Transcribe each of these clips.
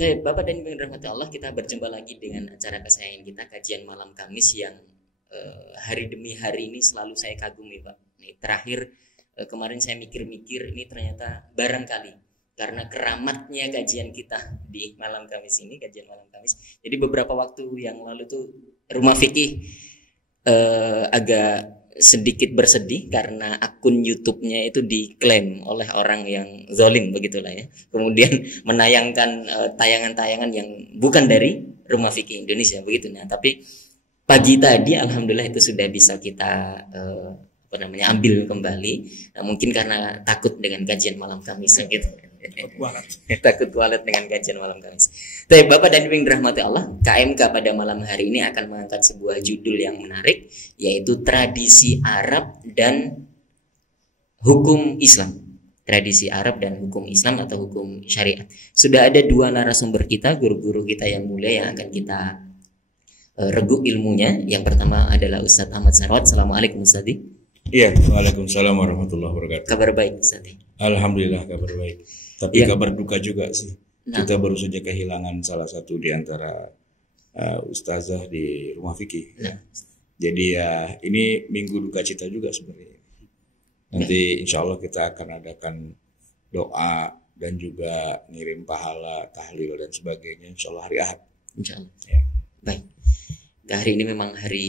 Bapak dan Ibu yang dirahmati Allah, kita berjumpa lagi dengan acara kesayangan kita, kajian malam Kamis yang hari demi hari ini selalu saya kagumi, Pak. Nih, terakhir kemarin saya mikir-mikir, ini ternyata barangkali karena keramatnya kajian kita di malam Kamis ini, kajian malam Kamis. Jadi beberapa waktu yang lalu tuh Rumah Fikih agak sedikit bersedih karena akun YouTube-nya itu diklaim oleh orang yang zalim begitulah ya. Kemudian menayangkan tayangan-tayangan yang bukan dari Rumah Fikih Indonesia begitu. Nah, tapi pagi tadi alhamdulillah itu sudah bisa kita ambil kembali. Nah, mungkin karena takut dengan kajian malam Kamis gitu. Takut kualat dengan kajian malam Kamis. Tapi Bapak dan Ibu yang dirahmati Allah, KMK pada malam hari ini akan mengangkat sebuah judul yang menarik, yaitu tradisi Arab dan hukum Islam. Tradisi Arab dan hukum Islam atau hukum syariat. Sudah ada dua narasumber kita, guru-guru kita yang mulia yang akan kita regu ilmunya. Yang pertama adalah Ustadz Ahmad Sarwat. Assalamualaikum Ustadz. Iya, waalaikumsalam warahmatullahi wabarakatuh. Kabar baik Ustadz? Alhamdulillah kabar baik. Tapi kabar duka juga sih. Nah, kita baru saja kehilangan salah satu di antara ustazah di Rumah Fikih. Nah. Jadi ya ini minggu duka cita juga sebenarnya. Nanti insya Allah kita akan adakan doa dan juga ngirim pahala, tahlil dan sebagainya. Insya Allah hari Ahad. Insya Allah. Ya. Baik. Hari ini memang hari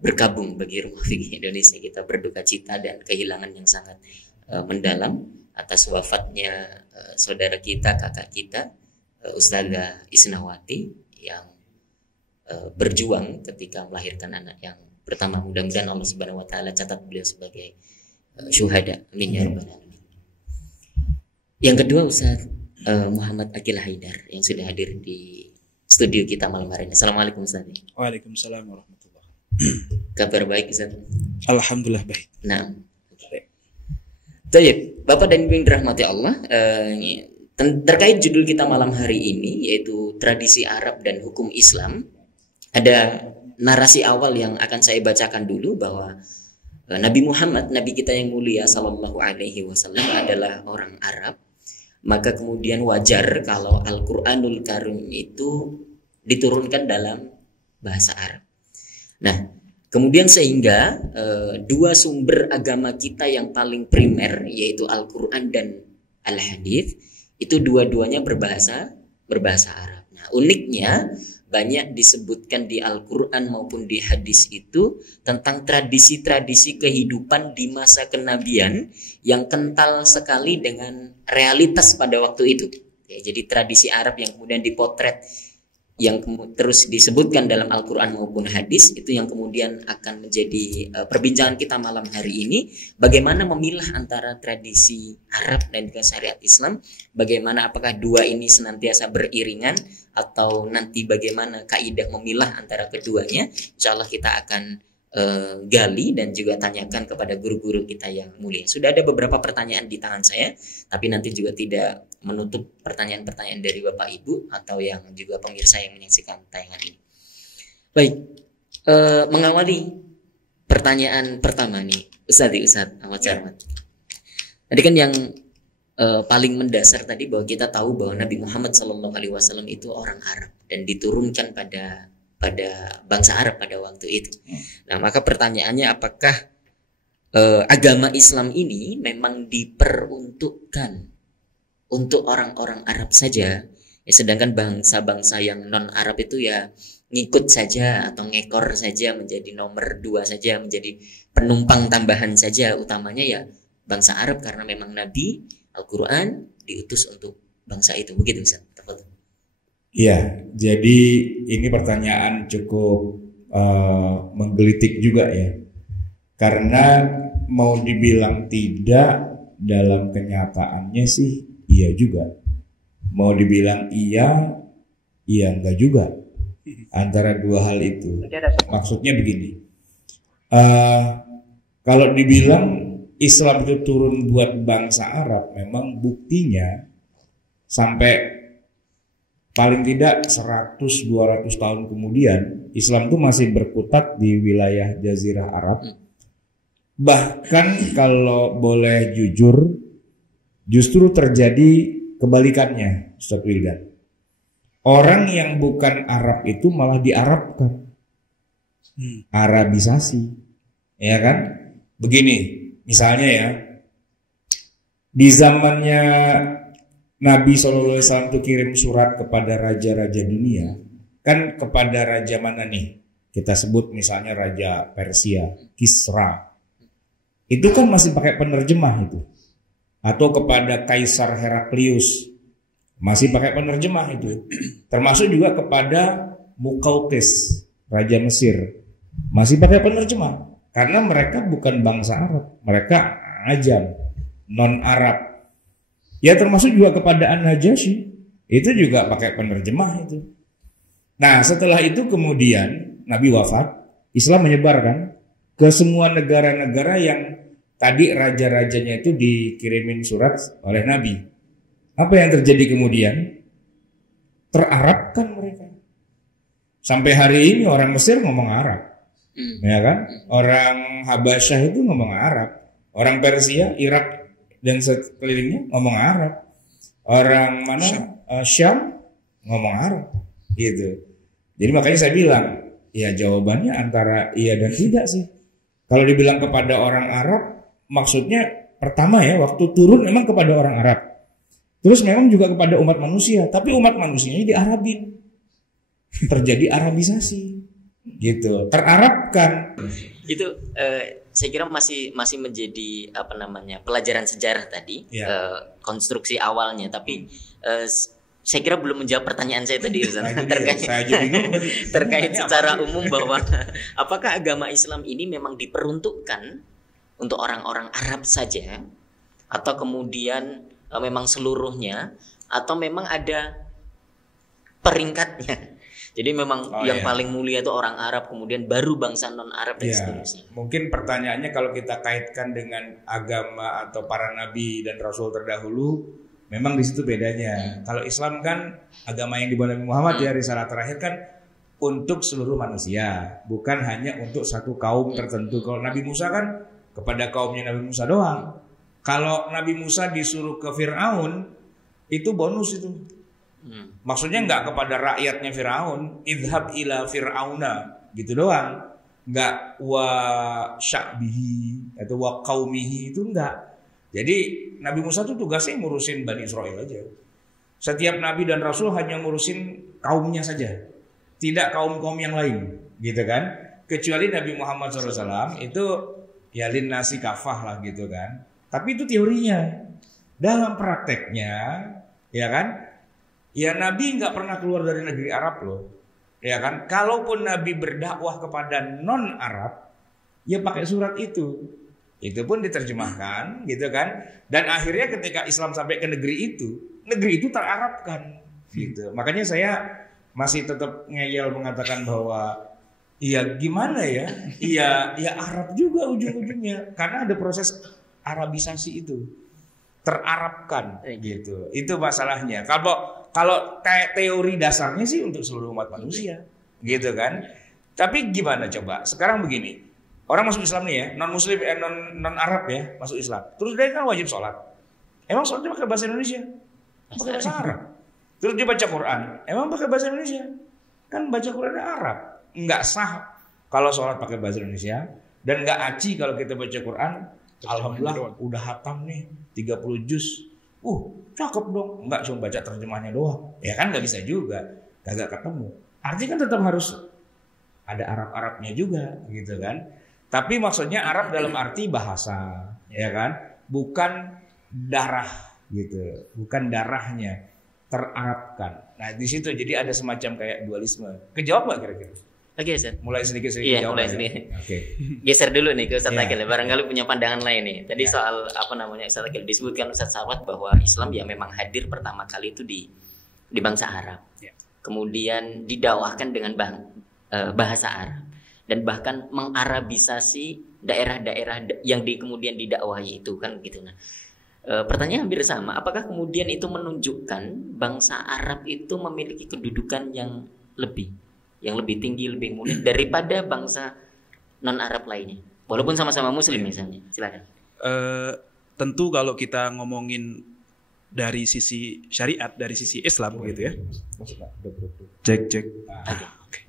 berkabung bagi Rumah Fikih Indonesia. Kita berduka cita dan kehilangan yang sangat mendalam atas wafatnya saudara kita, kakak kita, Ustazah Isnawati yang berjuang ketika melahirkan anak yang pertama. Mudah-mudahan Allah Subhanahu wa taala catat beliau sebagai syuhada. Amin ya rabbal alamin. Yang kedua Ustaz Muhammad Akil Haidar yang sudah hadir di studio kita malam hari ini. Assalamualaikum Ustaz. Waalaikumsalam warahmatullahi. Kabar baik Ustaz? Alhamdulillah baik. Nah, baik, Bapak dan Ibu yang dirahmati Allah, terkait judul kita malam hari ini yaitu tradisi Arab dan hukum Islam, ada narasi awal yang akan saya bacakan dulu bahwa Nabi Muhammad, Nabi kita yang mulia Sallallahu Alaihi Wasallam adalah orang Arab. Maka kemudian wajar kalau Al-Quranul Karim itu diturunkan dalam bahasa Arab. Nah, kemudian sehingga dua sumber agama kita yang paling primer yaitu Al-Quran dan Al-Hadith itu dua-duanya berbahasa Arab. Nah, uniknya banyak disebutkan di Al-Quran maupun di hadis itu tentang tradisi-tradisi kehidupan di masa kenabian yang kental sekali dengan realitas pada waktu itu. Ya, jadi tradisi Arab yang kemudian dipotret, yang terus disebutkan dalam Al-Quran maupun hadis, itu yang kemudian akan menjadi perbincangan kita malam hari ini. Bagaimana memilah antara tradisi Arab dan juga syariat Islam, bagaimana apakah dua ini senantiasa beriringan atau nanti bagaimana kaidah memilah antara keduanya. Insya Allah kita akan gali dan juga tanyakan kepada guru-guru kita yang mulia. Sudah ada beberapa pertanyaan di tangan saya, tapi nanti juga tidak menutup pertanyaan-pertanyaan dari Bapak Ibu atau yang juga pemirsa yang menyaksikan tayangan ini. Baik, mengawali pertanyaan pertama nih, Ustadz Ahmad Sarwat. Tadi kan yang paling mendasar tadi bahwa kita tahu bahwa Nabi Muhammad SAW itu orang Arab dan diturunkan pada bangsa Arab pada waktu itu. Nah, maka pertanyaannya apakah agama Islam ini memang diperuntukkan untuk orang-orang Arab saja, ya, sedangkan bangsa-bangsa yang non Arab itu ya ngikut saja atau ngekor saja, menjadi nomor dua saja, menjadi penumpang tambahan saja, utamanya ya bangsa Arab karena memang Nabi Al-Quran diutus untuk bangsa itu. Begitu Ustaz. Iya, jadi ini pertanyaan cukup menggelitik juga ya. Karena mau dibilang tidak, dalam kenyataannya sih iya juga. Mau dibilang iya enggak juga. Antara dua hal itu. Maksudnya begini. Kalau dibilang Islam itu turun buat bangsa Arab, memang buktinya sampai paling tidak 100-200 tahun kemudian Islam itu masih berkutat di wilayah Jazirah Arab. Bahkan kalau boleh jujur, justru terjadi kebalikannya, Ustaz Wildan. Orang yang bukan Arab itu malah diarabkan. Arabisasi. Ya kan? Begini, misalnya ya. Di zamannya Nabi SAW itu kirim surat kepada raja-raja dunia. Kan kepada raja mana nih? Kita sebut misalnya Raja Persia, Kisra. Itu kan masih pakai penerjemah itu. Atau kepada Kaisar Heraklius, masih pakai penerjemah itu. Termasuk juga kepada Muqawqis, Raja Mesir, masih pakai penerjemah. Karena mereka bukan bangsa Arab, mereka ajam, non-Arab. Ya termasuk juga kepada An-Najasyi, itu juga pakai penerjemah itu. Nah setelah itu kemudian Nabi wafat, Islam menyebarkan ke semua negara-negara yang tadi raja-rajanya itu dikirimin surat oleh Nabi. Apa yang terjadi kemudian? Terarabkan mereka. Sampai hari ini orang Mesir ngomong Arab, ya kan? Orang Habasyah itu ngomong Arab, orang Persia, Irak dan sekelilingnya ngomong Arab, orang mana Syam ngomong Arab, gitu. Jadi makanya saya bilang, ya jawabannya antara iya dan tidak sih. Kalau dibilang kepada orang Arab, maksudnya pertama ya waktu turun memang kepada orang Arab. Terus memang juga kepada umat manusia, tapi umat manusianya diarabin. Terjadi arabisasi. Gitu, terarabkan. Itu saya kira masih menjadi apa namanya pelajaran sejarah tadi, konstruksi awalnya, tapi saya kira belum menjawab pertanyaan saya tadi Ustaz. Terkait secara umum bahwa apakah agama Islam ini memang diperuntukkan untuk orang-orang Arab saja, atau kemudian memang seluruhnya, atau memang ada peringkatnya. Jadi memang paling mulia itu orang Arab, kemudian baru bangsa non-Arab dan seterusnya. Mungkin pertanyaannya kalau kita kaitkan dengan agama atau para nabi dan rasul terdahulu, memang di situ bedanya. Kalau Islam kan agama yang dibawa Nabi Muhammad ya, risalah terakhir kan untuk seluruh manusia, bukan hanya untuk satu kaum tertentu. Kalau Nabi Musa kan kepada kaumnya Nabi Musa doang. Kalau Nabi Musa disuruh ke Fir'aun, itu bonus itu. Maksudnya nggak kepada rakyatnya Firaun, idhab ila fir'auna gitu doang, nggak wa sya'bihi atau wa qaumihi, itu enggak. Jadi Nabi Musa tuh tugasnya ngurusin Bani Israel aja. Setiap nabi dan rasul hanya ngurusin kaumnya saja, tidak kaum-kaum yang lain, gitu kan? Kecuali Nabi Muhammad SAW itu ya lin nasi kafah lah gitu kan. Tapi itu teorinya. Dalam prakteknya, ya kan? Ya Nabi nggak pernah keluar dari negeri Arab loh, ya kan? Kalaupun Nabi berdakwah kepada non Arab, ya pakai surat itu pun diterjemahkan, gitu kan? Dan akhirnya ketika Islam sampai ke negeri itu terarabkan, gitu. Makanya saya masih tetap ngeyel mengatakan bahwa, iya gimana ya? Iya Arab juga ujung-ujungnya, karena ada proses Arabisasi itu, terarabkan, gitu. Itu masalahnya. Kalau kayak teori dasarnya sih untuk seluruh umat manusia, gitu kan. Tapi gimana coba? Sekarang begini, orang masuk Islam nih ya, non Muslim, non Arab ya, masuk Islam. Terus dia kan wajib sholat. Emang sholatnya pakai bahasa Indonesia? Pakai bahasa Arab. Terus dia baca Quran. Emang pakai bahasa Indonesia? Kan baca Quran Arab. Enggak sah kalau sholat pakai bahasa Indonesia, dan enggak aci kalau kita baca Quran. Alhamdulillah udah hatam nih 30 juz. Cakep dong. Enggak cuma baca terjemahnya doang. Ya kan nggak bisa juga. Kagak ketemu. Artinya kan tetap harus ada Arab-Arabnya juga, gitu kan. Tapi maksudnya Arab dalam arti bahasa, ya kan. Bukan darah, gitu. Bukan darahnya. Terarabkan. Nah di situ jadi ada semacam kayak dualisme. Kejawab nggak kira-kira? Oke, Ustaz. Mulai sedikit-sedikit. Iya, mulai sedikit. Oke. Geser dulu nih ke Ustaz Akil. Barangkali punya pandangan lain nih. Tadi soal apa namanya Ustaz Akil disebutkan Ustaz Sawat bahwa Islam ya memang hadir pertama kali itu di bangsa Arab. Kemudian didakwahkan dengan bahasa Arab, dan bahkan mengarabisasi daerah-daerah yang kemudian didakwahi itu kan gitu. Nah, pertanyaan hampir sama. Apakah kemudian itu menunjukkan bangsa Arab itu memiliki kedudukan yang lebih tinggi, lebih mulia daripada bangsa non-Arab lainnya, walaupun sama-sama Muslim misalnya? Silakan. Tentu kalau kita ngomongin dari sisi syariat, dari sisi Islam gitu ya. Cek. Oke.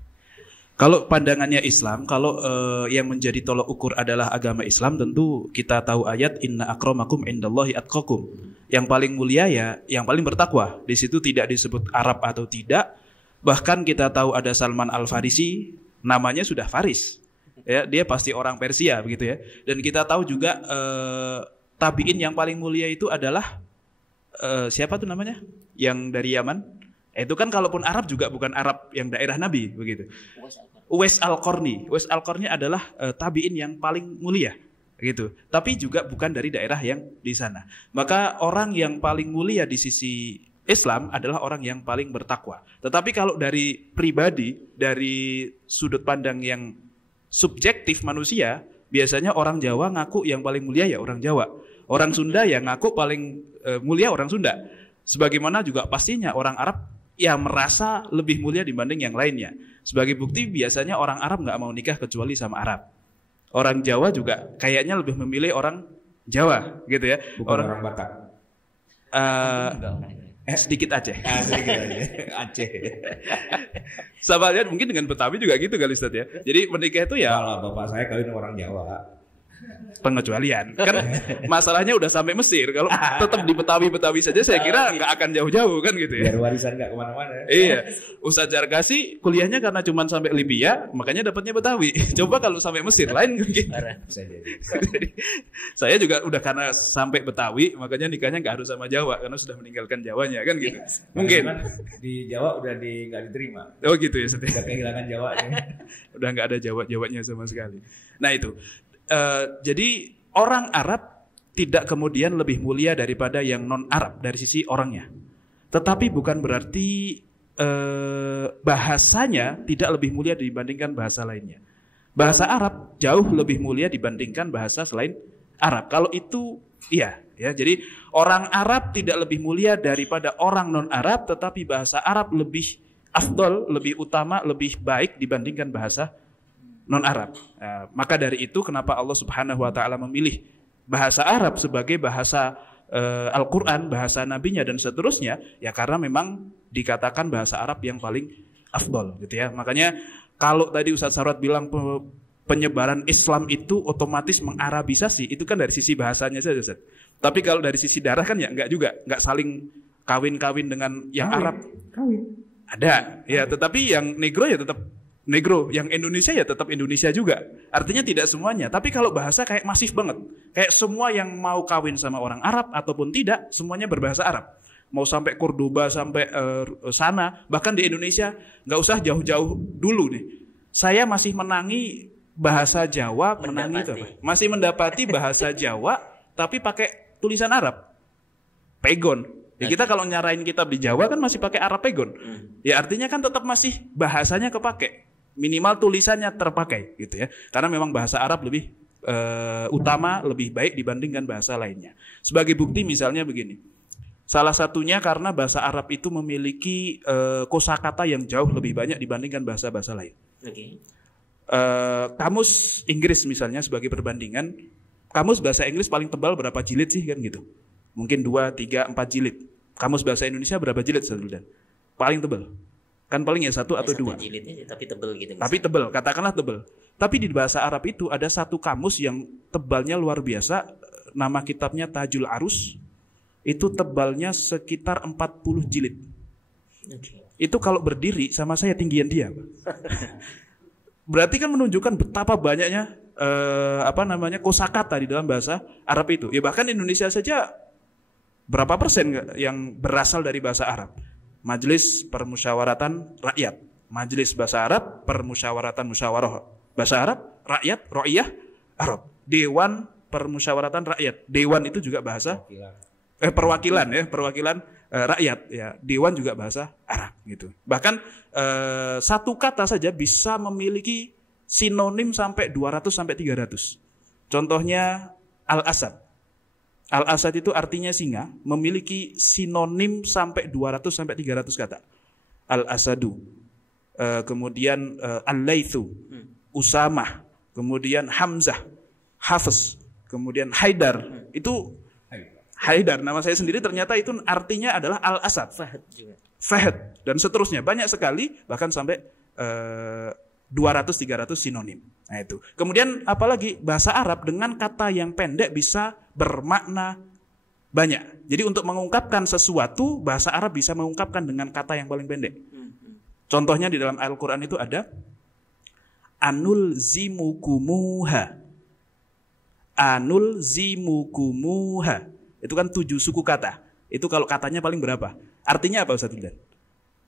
Kalau pandangannya Islam, kalau yang menjadi tolok ukur adalah agama Islam, tentu kita tahu ayat inna akramakum indallahi atqakum. Yang paling mulia ya yang paling bertakwa. Di situ tidak disebut Arab atau tidak. Bahkan kita tahu ada Salman Al-Farisi, namanya sudah Faris. Ya, dia pasti orang Persia begitu ya. Dan kita tahu juga tabi'in yang paling mulia itu adalah siapa tuh namanya? Yang dari Yaman. Itu kan kalaupun Arab juga bukan Arab yang daerah Nabi begitu. Uwais Al-Qarni. Uwais Al-Qarni adalah tabi'in yang paling mulia gitu. Tapi juga bukan dari daerah yang di sana. Maka orang yang paling mulia di sisi Islam adalah orang yang paling bertakwa. Tetapi kalau dari pribadi, dari sudut pandang yang subjektif manusia, biasanya orang Jawa ngaku yang paling mulia ya orang Jawa. Orang Sunda ya ngaku paling mulia orang Sunda. Sebagaimana juga pastinya orang Arab ya merasa lebih mulia dibanding yang lainnya. Sebagai bukti biasanya orang Arab nggak mau nikah kecuali sama Arab. Orang Jawa juga kayaknya lebih memilih orang Jawa gitu ya. Bukan orang Batak. Sedikit Aceh. Sedikit aja. Aceh. Sama lihat mungkin dengan Betawi juga gitu kali Ustaz ya. Jadi menikah itu ya Kalau bapak saya kawin orang Jawa. pengecualian. Kan masalahnya udah sampai Mesir. Kalau tetap di Betawi saja saya kira nggak akan jauh-jauh kan gitu ya. Biar warisan nggak kemana-mana. Iya. Ustaz Jarkasi kuliahnya karena cuma sampai Libya, makanya dapatnya Betawi. Coba kalau sampai Mesir lain mungkin. Bisa jadi. Jadi, saya juga udah karena sampai Betawi, makanya nikahnya nggak harus sama Jawa karena sudah meninggalkan Jawanya kan gitu. Mungkin Di Jawa udah nggak diterima. oh gitu ya Udah kehilangan Jawanya. udah nggak ada Jawanya sama sekali. Nah itu. Jadi orang Arab tidak kemudian lebih mulia daripada yang non-Arab dari sisi orangnya. Tetapi bukan berarti bahasanya tidak lebih mulia dibandingkan bahasa lainnya. Bahasa Arab jauh lebih mulia dibandingkan bahasa selain Arab. Kalau itu iya ya. Jadi orang Arab tidak lebih mulia daripada orang non-Arab, tetapi bahasa Arab lebih afdol, lebih utama, lebih baik dibandingkan bahasa non-Arab. Maka dari itu kenapa Allah Subhanahu wa taala memilih bahasa Arab sebagai bahasa Al-Qur'an, bahasa nabinya dan seterusnya, ya karena memang dikatakan bahasa Arab yang paling afdol gitu ya. Makanya kalau tadi Ustaz Sarwat bilang penyebaran Islam itu otomatis mengarabisasi, itu kan dari sisi bahasanya saja Ustaz. Tapi kalau dari sisi darah kan ya enggak juga, enggak saling kawin-kawin dengan yang Arab. Ada, ya tetapi yang negro ya tetap negro, yang Indonesia ya tetap Indonesia juga. Artinya tidak semuanya. Tapi kalau bahasa kayak masif banget. Kayak semua yang mau kawin sama orang Arab ataupun tidak, semuanya berbahasa Arab. Mau sampai Cordoba, sampai sana. Bahkan di Indonesia, nggak usah jauh-jauh dulu nih. Saya masih menangi bahasa Jawa, menangi itu apa? Masih mendapati bahasa Jawa, tapi pakai tulisan Arab. Pegon. Ya kita kalau nyarain kitab di Jawa kan masih pakai Arab pegon. Ya artinya kan tetap masih bahasanya kepake. Minimal tulisannya terpakai gitu ya. Karena memang bahasa Arab lebih utama, lebih baik dibandingkan bahasa lainnya. Sebagai bukti misalnya begini. Salah satunya karena bahasa Arab itu memiliki kosakata yang jauh lebih banyak dibandingkan bahasa-bahasa lain. Okay. Kamus Inggris misalnya sebagai perbandingan, kamus bahasa Inggris paling tebal berapa jilid sih kan gitu? Mungkin 2, 3, 4 jilid. Kamus bahasa Indonesia berapa jilid Saduldan? Paling tebal. Kan paling ya 1 atau 2. Jilidnya tapi tebel gitu. Tapi tebal, katakanlah tebal. Tapi di bahasa Arab itu ada satu kamus yang tebalnya luar biasa. Nama kitabnya Tajul Arus. Itu tebalnya sekitar 40 jilid. Okay. Itu kalau berdiri sama saya tinggian dia. Berarti kan menunjukkan betapa banyaknya kosakata di dalam bahasa Arab itu. Ya bahkan Indonesia saja berapa persen yang berasal dari bahasa Arab? Majelis Permusyawaratan Rakyat, Majelis Bahasa Arab, Permusyawaratan Musyawarah Bahasa Arab, Rakyat, Ro'iyah, Arab. Dewan Permusyawaratan Rakyat. Dewan itu juga bahasa perwakilan rakyat ya. Dewan juga bahasa Arab gitu. Bahkan satu kata saja bisa memiliki sinonim sampai 200 sampai 300. Contohnya Al-Asad. Al-Asad itu artinya singa, memiliki sinonim sampai 200 sampai 300 kata. Al-Asadu. Kemudian Al-Laithu, Usamah, kemudian Hamzah, Hafiz, kemudian Haidar. Itu Haidar, nama saya sendiri ternyata itu artinya adalah Al-Asad. Fahad juga. Fahad dan seterusnya, banyak sekali, bahkan sampai 200-300 sinonim. Nah itu. Kemudian apalagi bahasa Arab dengan kata yang pendek bisa bermakna banyak. Jadi untuk mengungkapkan sesuatu, bahasa Arab bisa mengungkapkan dengan kata yang paling pendek. Contohnya di dalam Al-Quran itu ada anul zimukumuha. Anul zimukumuha. Itu kan 7 suku kata. Itu kalau katanya paling berapa? Artinya apa Ustaz Wildan?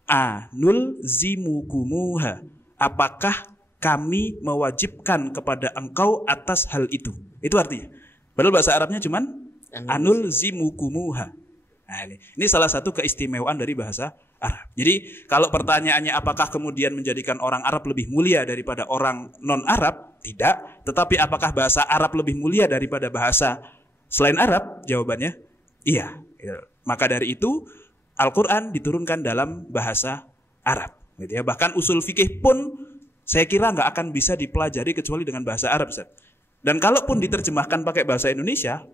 Anul zimukumuha. Apakah kami mewajibkan kepada engkau atas hal itu? Itu artinya. Padahal bahasa Arabnya cuman anul zimukumuha. Nah, ini salah satu keistimewaan dari bahasa Arab. Jadi kalau pertanyaannya apakah kemudian menjadikan orang Arab lebih mulia daripada orang non-Arab? Tidak. Tetapi apakah bahasa Arab lebih mulia daripada bahasa selain Arab? Jawabannya iya. Maka dari itu Al-Quran diturunkan dalam bahasa Arab. Gitu ya. Bahkan usul fikih pun saya kira nggak akan bisa dipelajari kecuali dengan bahasa Arab, Ustaz. Dan kalaupun diterjemahkan pakai bahasa Indonesia,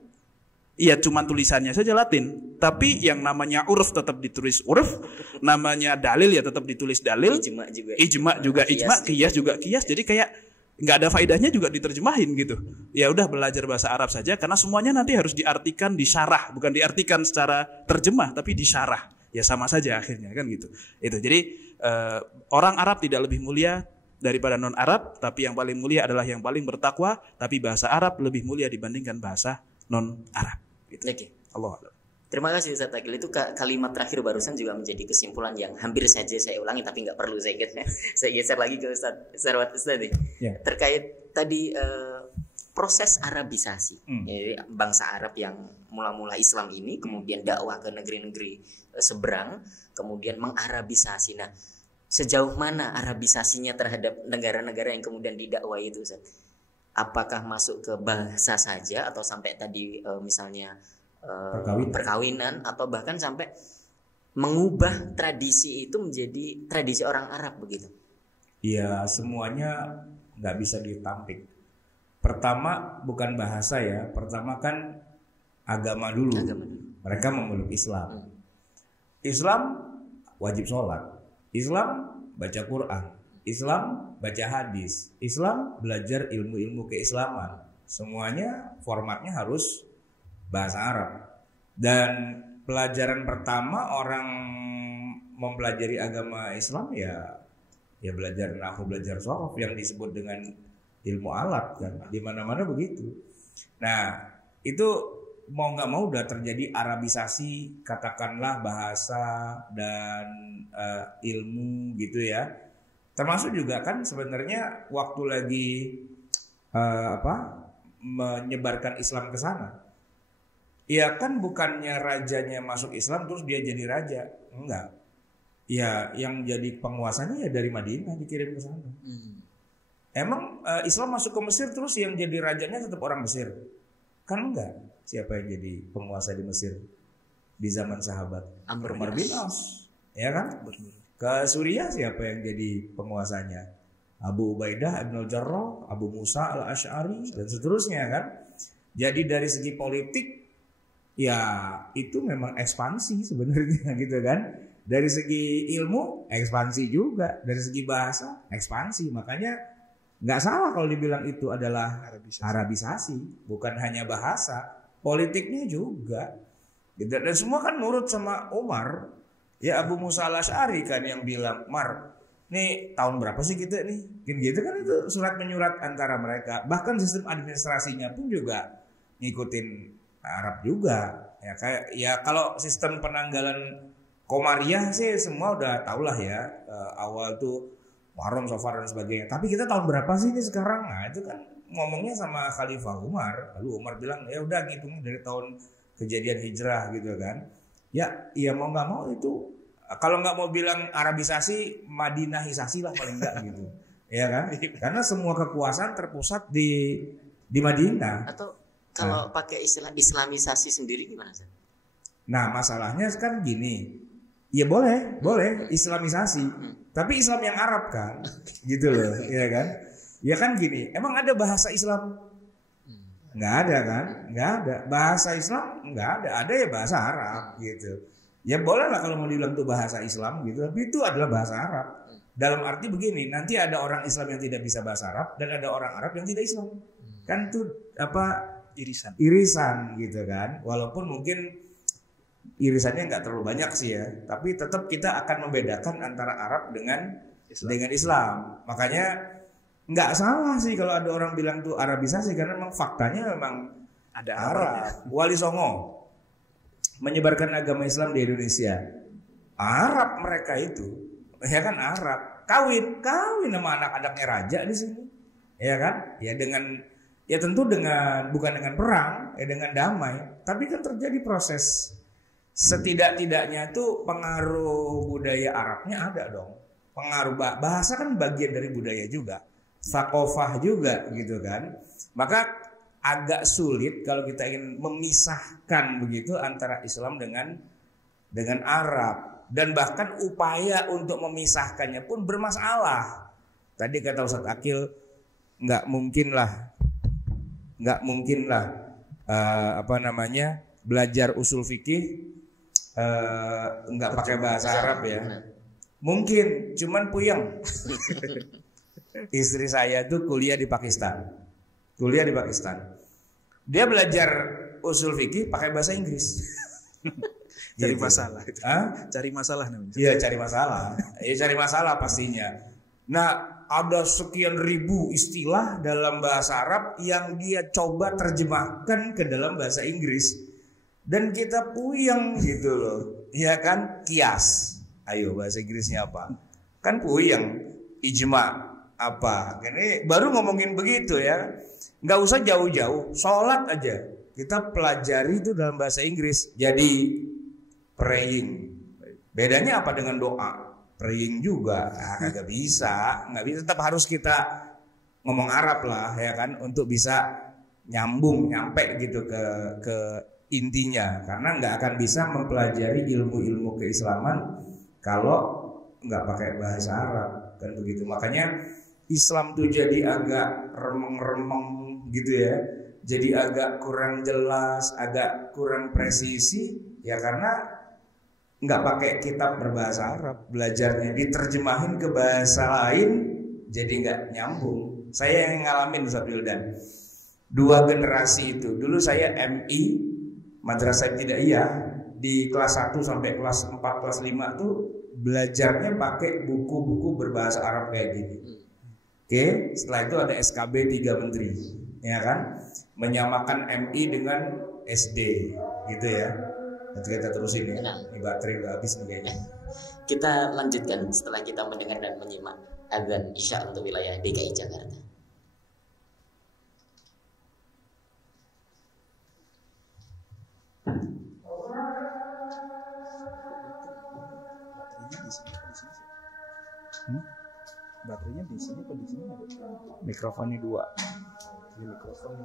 iya cuma tulisannya saja Latin. Tapi yang namanya uruf tetap ditulis uruf, namanya dalil ya tetap ditulis dalil, ijma juga ijma, qiyas juga qiyas. Jadi kayak nggak ada faedahnya juga diterjemahin gitu. Ya udah belajar bahasa Arab saja karena semuanya nanti harus diartikan, disyarah, bukan diartikan secara terjemah tapi disyarah. Ya sama saja akhirnya kan gitu. Itu. Jadi orang Arab tidak lebih mulia daripada non Arab, tapi yang paling mulia adalah yang paling bertakwa, tapi bahasa Arab lebih mulia dibandingkan bahasa non Arab. Gitu. Oke. Allah. Terima kasih Ustaz Akil. Itu kalimat terakhir barusan juga menjadi kesimpulan yang hampir saja saya ulangi tapi nggak perlu saya geser lagi ke Ustaz nih. Yeah. Terkait tadi proses Arabisasi. Jadi bangsa Arab yang mula-mula Islam ini kemudian dakwah ke negeri-negeri seberang, kemudian mengarabisasi. Nah, sejauh mana Arabisasinya terhadap negara-negara yang kemudian didakwai itu, Ustaz? Apakah masuk ke bahasa saja atau sampai tadi misalnya perkawinan atau bahkan sampai mengubah tradisi itu menjadi tradisi orang Arab begitu? Iya, semuanya nggak bisa ditampik. Pertama bukan bahasa ya, pertama kan agama dulu. Mereka memeluk Islam. Islam wajib sholat, Islam baca Quran, Islam baca hadis, Islam belajar ilmu-ilmu keislaman. Semuanya formatnya harus bahasa Arab. Dan pelajaran pertama orang mempelajari agama Islam ya belajar nahwu, belajar shorof yang disebut dengan ilmu alat kan. Di mana-mana begitu. Nah, itu mau nggak mau udah terjadi Arabisasi, katakanlah bahasa dan ilmu gitu ya. Termasuk juga kan sebenarnya waktu lagi menyebarkan Islam ke sana. Ya kan bukannya rajanya masuk Islam terus dia jadi raja, enggak. Ya yang jadi penguasanya ya dari Madinah dikirim ke sana. Emang Islam masuk ke Mesir terus yang jadi rajanya tetap orang Mesir? Kan enggak. Siapa yang jadi penguasa di Mesir di zaman sahabat? Amr bin As, ya kan? Ke Suriah siapa yang jadi penguasanya? Abu Ubaidah Ibn al-Jarrah, Abu Musa al-Ash'ari dan seterusnya kan. Jadi dari segi politik ya itu memang ekspansi sebenarnya gitu kan. Dari segi ilmu ekspansi juga, dari segi bahasa ekspansi. Makanya nggak salah kalau dibilang itu adalah Arabisasi, bukan hanya bahasa, politiknya juga. Dan semua kan nurut sama Umar. Ya Abu Musa al-Ash'ari kan yang bilang, Mar, nih tahun berapa sih kita nih? Gitu kan itu surat menyurat antara mereka. Bahkan sistem administrasinya pun juga ngikutin Arab juga. Ya kayak kalau sistem penanggalan Komariah sih semua udah tahulah ya. Awal tuh Muharram, Safar dan sebagainya. Tapi kita tahun berapa sih ini sekarang? Nah itu kan ngomongnya sama Khalifah Umar. Lalu Umar bilang ya udah ngitungnya dari tahun kejadian hijrah gitu kan. Ya mau nggak mau itu kalau nggak mau bilang Arabisasi, Madinahisasi lah paling nggak gitu. Ya kan? Karena semua kekuasaan terpusat di Madinah. Atau kalau pakai istilah Islamisasi sendiri gimana sih? Nah masalahnya kan gini. Ya boleh Islamisasi. Tapi Islam yang Arab kan, gitu loh, ya kan? Ya kan gini, emang ada bahasa Islam Nggak ada kan? Nggak ada. Bahasa Islam nggak ada. Ada ya bahasa Arab gitu. Ya boleh lah kalau mau dibilang itu bahasa Islam gitu. Tapi itu adalah bahasa Arab. Dalam arti begini, nanti ada orang Islam yang tidak bisa bahasa Arab dan ada orang Arab yang tidak Islam. Kan itu irisan gitu kan. Walaupun mungkin irisannya nggak terlalu banyak sih ya. Tapi tetap kita akan membedakan antara Arab dengan Islam. Makanya nggak salah sih kalau ada orang bilang tuh Arabisasi, karena memang faktanya memang ada Arab. Wali Songo menyebarkan agama Islam di Indonesia. Arab mereka itu, ya kan Arab. Kawin sama anak-anaknya raja di sini. Ya kan? Ya tentu bukan dengan perang, ya dengan damai. Tapi kan terjadi proses. Setidak-tidaknya itu pengaruh budaya Arabnya ada dong. Pengaruh bahasa kan bagian dari budaya juga. Thaqafah juga gitu kan. Maka agak sulit kalau kita ingin memisahkan begitu antara Islam dengan Arab, dan bahkan upaya untuk memisahkannya pun bermasalah. Tadi kata Ustadz Akil, nggak mungkin lah belajar usul fikih nggak pakai bahasa Arab ya. Mungkin, cuman puyeng. Istri saya tuh kuliah di Pakistan. Dia belajar usul fikih pakai bahasa Inggris. Cari gitu. masalah. Cari masalah namanya. Iya, cari masalah. Cari masalah pastinya. Nah, ada sekian ribu istilah dalam bahasa Arab yang dia coba terjemahkan ke dalam bahasa Inggris. Dan kita puyeng gitu loh. Iya kan? Kias. Ayo bahasa Inggrisnya apa? Kan puyeng. Ijma apa? Ini baru ngomongin begitu ya. Nggak usah jauh-jauh, sholat aja kita pelajari itu dalam bahasa Inggris. Jadi praying, bedanya apa dengan doa? Praying juga nggak bisa. Tetap harus kita ngomong Arab lah ya kan, untuk bisa nyampe gitu ke intinya. Karena nggak akan bisa mempelajari ilmu-ilmu keislaman kalau nggak pakai bahasa Arab kan begitu. Makanya Islam tuh jadi agak remeng-remeng gitu ya. Jadi agak kurang jelas, agak kurang presisi ya, karena nggak pakai kitab berbahasa Arab. Belajarnya diterjemahin ke bahasa lain jadi nggak nyambung. Saya yang ngalamin Ustaz Wildan 2 generasi itu. Dulu saya MI, Madrasah Ibtidaiyah, di kelas 1 sampai kelas 4, kelas 5 tuh belajarnya pakai buku-buku berbahasa Arab kayak gini. Oke, setelah itu ada SKB 3 menteri, ya kan, menyamakan MI dengan SD, gitu ya. Nanti kita terusin ya. Ini baterai udah habis nih kayaknya. Kita lanjutkan setelah kita mendengar dan menyimak azan Isya untuk wilayah DKI Jakarta. Baterainya di sini atau di sini? Mikrofonnya 2. Ini mikrofon.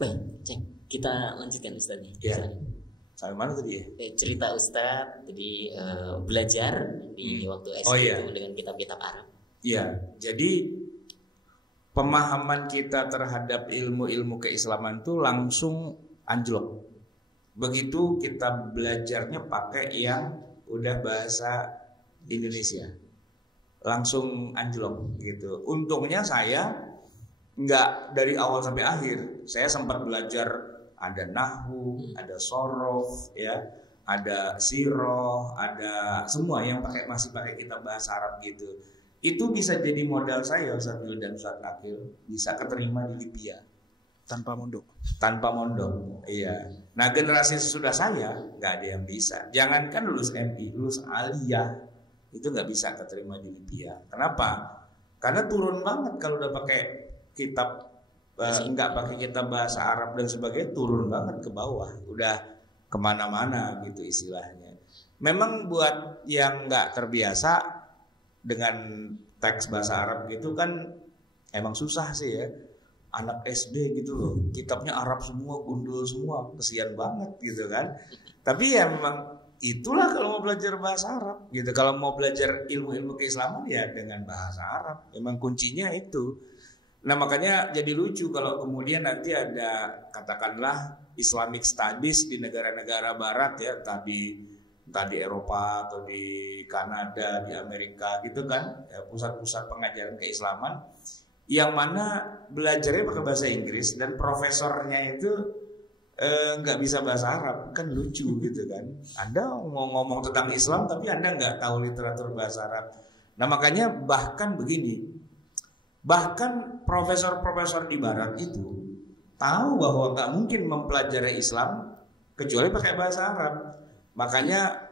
Baik, kita lanjutkan Ustaz. Ya. Sampai mana tadi ya? Cerita Ustaz, jadi belajar di waktu SD itu dengan kitab-kitab Arab. Iya, jadi pemahaman kita terhadap ilmu-ilmu keislaman itu langsung anjlok. Begitu kita belajarnya pakai yang udah bahasa Indonesia, langsung anjlok gitu. Untungnya saya nggak dari awal sampai akhir. Saya sempat belajar ada nahwu, ada sorof, ya, ada siroh, ada semua yang masih pakai kitab bahasa Arab gitu. Itu bisa jadi modal saya Ustaz Dul dan Ustaz Akil, bisa keterima di Libya tanpa mondok. Tanpa mondok, iya. Nah generasi sesudah saya nggak ada yang bisa. Jangankan lulus MI, lulus aliyah itu nggak bisa keterima di Libya. Kenapa? Karena turun banget kalau udah pakai kitab, nggak pakai kitab bahasa Arab dan sebagainya, turun banget ke bawah, udah kemana-mana gitu istilahnya. Memang buat yang nggak terbiasa dengan teks bahasa Arab gitu kan emang susah sih ya. Anak SD gitu loh, kitabnya Arab semua, gundul semua, kesian banget gitu kan. Tapi ya memang itulah kalau mau belajar bahasa Arab gitu. Kalau mau belajar ilmu-ilmu keislaman ya dengan bahasa Arab. Memang kuncinya itu. Nah makanya jadi lucu kalau kemudian nanti ada katakanlah Islamic Studies di negara-negara Barat ya, tadi Eropa atau di Kanada, di Amerika gitu kan, ya, pusat-pusat pengajaran keislaman yang mana belajarnya pakai bahasa Inggris dan profesornya itu nggak bisa bahasa Arab, kan lucu gitu kan. Anda mau ngomong tentang Islam tapi Anda nggak tahu literatur bahasa Arab. Nah makanya bahkan begini, bahkan profesor-profesor di Barat itu tahu bahwa nggak mungkin mempelajari Islam kecuali pakai bahasa Arab. Makanya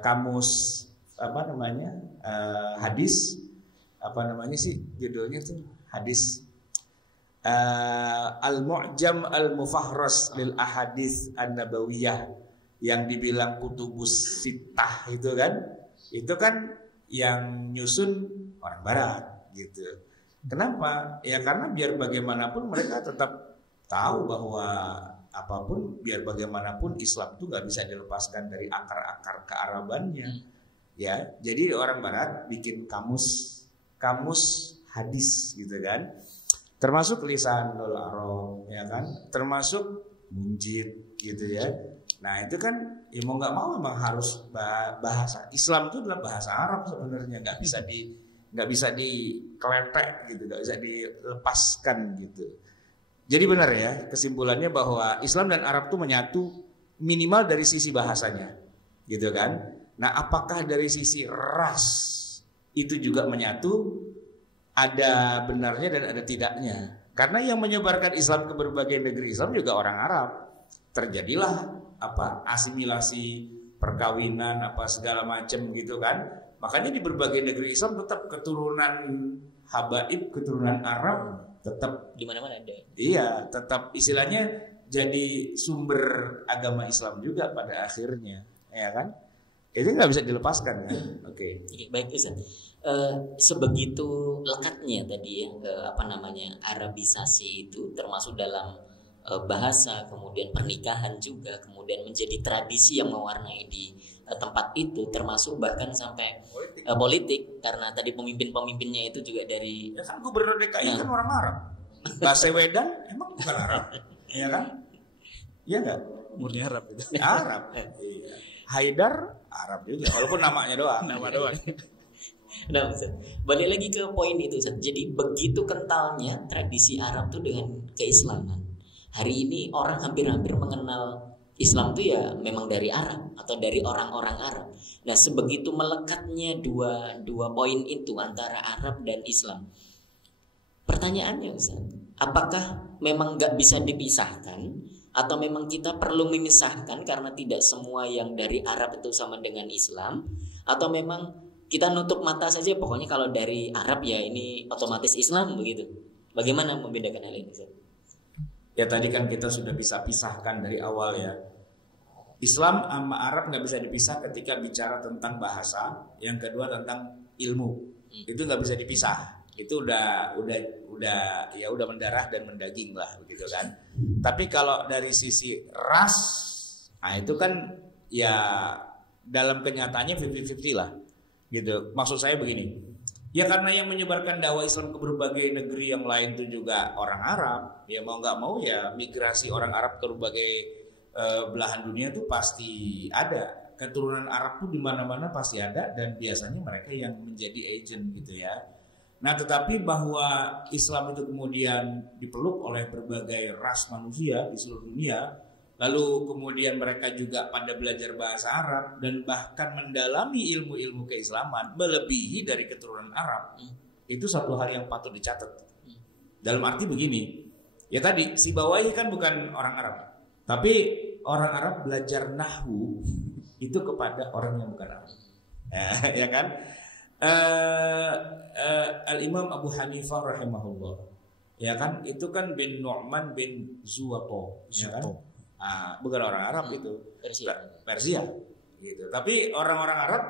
kamus hadis judulnya tuh hadis Al-Mu'jam Al-Mufahras lil Ahadits An-Nabawiyah yang dibilang kutubus sittah itu kan yang nyusun orang Barat gitu. Kenapa? Ya karena biar bagaimanapun mereka tetap tahu bahwa apapun, biar bagaimanapun Islam itu nggak bisa dilepaskan dari akar-akar kearabannya. Ya, jadi orang Barat bikin kamus hadis gitu kan, termasuk Lisanul Arab ya kan, termasuk Munjid gitu ya. Nah itu kan ya mau nggak mau memang harus bahasa Islam itu adalah bahasa Arab sebenarnya, nggak bisa dikeletek gitu, nggak bisa dilepaskan gitu. Jadi benar ya kesimpulannya bahwa Islam dan Arab itu menyatu minimal dari sisi bahasanya gitu kan. Nah apakah dari sisi ras itu juga menyatu? Ada benarnya dan ada tidaknya. Karena yang menyebarkan Islam ke berbagai negeri Islam juga orang Arab. Terjadilah asimilasi, perkawinan, segala macam gitu kan. Makanya di berbagai negeri Islam tetap keturunan habaib, keturunan Arab tetap di mana-mana ada. Iya, tetap istilahnya jadi sumber agama Islam juga pada akhirnya, ya kan? Itu nggak bisa dilepaskan kan? Oke. Baik Ustaz. Sebegitu lekatnya tadi ya Arabisasi itu termasuk dalam bahasa, kemudian pernikahan juga, kemudian menjadi tradisi yang mewarnai di tempat itu, termasuk bahkan sampai politik karena tadi pemimpinnya itu juga dari ya kan gubernur DKI kan orang Arab. Baswedan emang bukan Arab, ya kan? Iya nggak? Murni Arab itu. Arab. Iya. Haidar Arab juga, walaupun namanya doang. Nama doang. Nah, Ustaz, balik lagi ke poin itu Ustaz. Jadi begitu kentalnya tradisi Arab tuh dengan keislaman. Hari ini orang hampir-hampir mengenal Islam tuh ya memang dari Arab atau dari orang-orang Arab. Nah, sebegitu melekatnya dua poin itu antara Arab dan Islam. Pertanyaannya Ustaz, apakah memang nggak bisa dipisahkan atau memang kita perlu memisahkan karena tidak semua yang dari Arab itu sama dengan Islam, atau memang kita nutup mata saja pokoknya kalau dari Arab ya ini otomatis Islam begitu? Bagaimana membedakan hal ini Ustaz? Ya tadi kan kita sudah bisa pisahkan dari awal ya. Islam sama Arab nggak bisa dipisah ketika bicara tentang bahasa. Yang kedua tentang ilmu. Itu nggak bisa dipisah. itu udah ya udah mendarah dan mendaging lah begitu kan. Tapi kalau dari sisi ras, nah itu kan ya dalam kenyataannya 50-50 lah gitu. Maksud saya begini, ya karena yang menyebarkan dakwah Islam ke berbagai negeri yang lain itu juga orang Arab, ya mau nggak mau ya migrasi orang Arab ke berbagai belahan dunia itu pasti ada. Keturunan Arab tuh di mana-mana pasti ada, dan biasanya mereka yang menjadi agent gitu ya. Nah, tetapi bahwa Islam itu kemudian dipeluk oleh berbagai ras manusia di seluruh dunia, lalu kemudian mereka juga pada belajar bahasa Arab dan bahkan mendalami ilmu-ilmu keislaman melebihi dari keturunan Arab. Itu satu hal yang patut dicatat. Dalam arti begini, ya tadi si Bawahi kan bukan orang Arab, tapi orang Arab belajar nahwu itu kepada orang yang bukan Arab, ya kan? Al-Imam Abu Hanifah rahimahullah, ya kan? Itu kan bin Nu'man bin Zuwato, ya kan? Bukan orang Arab itu, Persia, gitu. Tapi orang-orang Arab,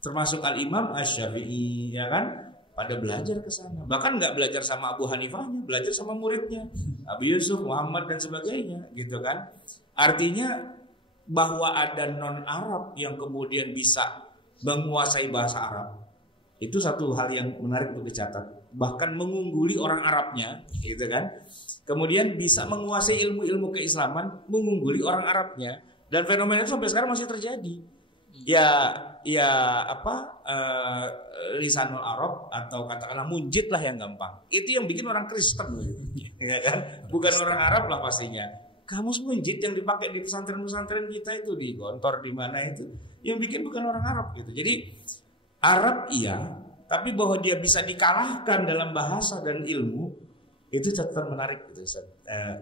termasuk Al-Imam Asy-Syafi'i, ya kan? Pada belajar ke sana. Bahkan nggak belajar sama Abu Hanifahnya, belajar sama muridnya, Abu Yusuf, Muhammad dan sebagainya, gitu kan? Artinya bahwa ada non-Arab yang kemudian bisa menguasai bahasa Arab, itu satu hal yang menarik untuk dicatat. Bahkan mengungguli orang Arabnya, gitu kan? Kemudian bisa menguasai ilmu-ilmu keislaman, mengungguli orang Arabnya, dan fenomena itu sampai sekarang masih terjadi. Lisanul Arab atau katakanlah munjid lah yang gampang. Itu yang bikin orang Kristen, ya kan? Bukan orang Arab lah pastinya. Kamus munjid yang dipakai di pesantren-pesantren kita itu, di Gontor di mana itu, yang bikin bukan orang Arab gitu. Jadi Arab iya, tapi bahwa dia bisa dikalahkan dalam bahasa dan ilmu, itu catatan menarik gitu,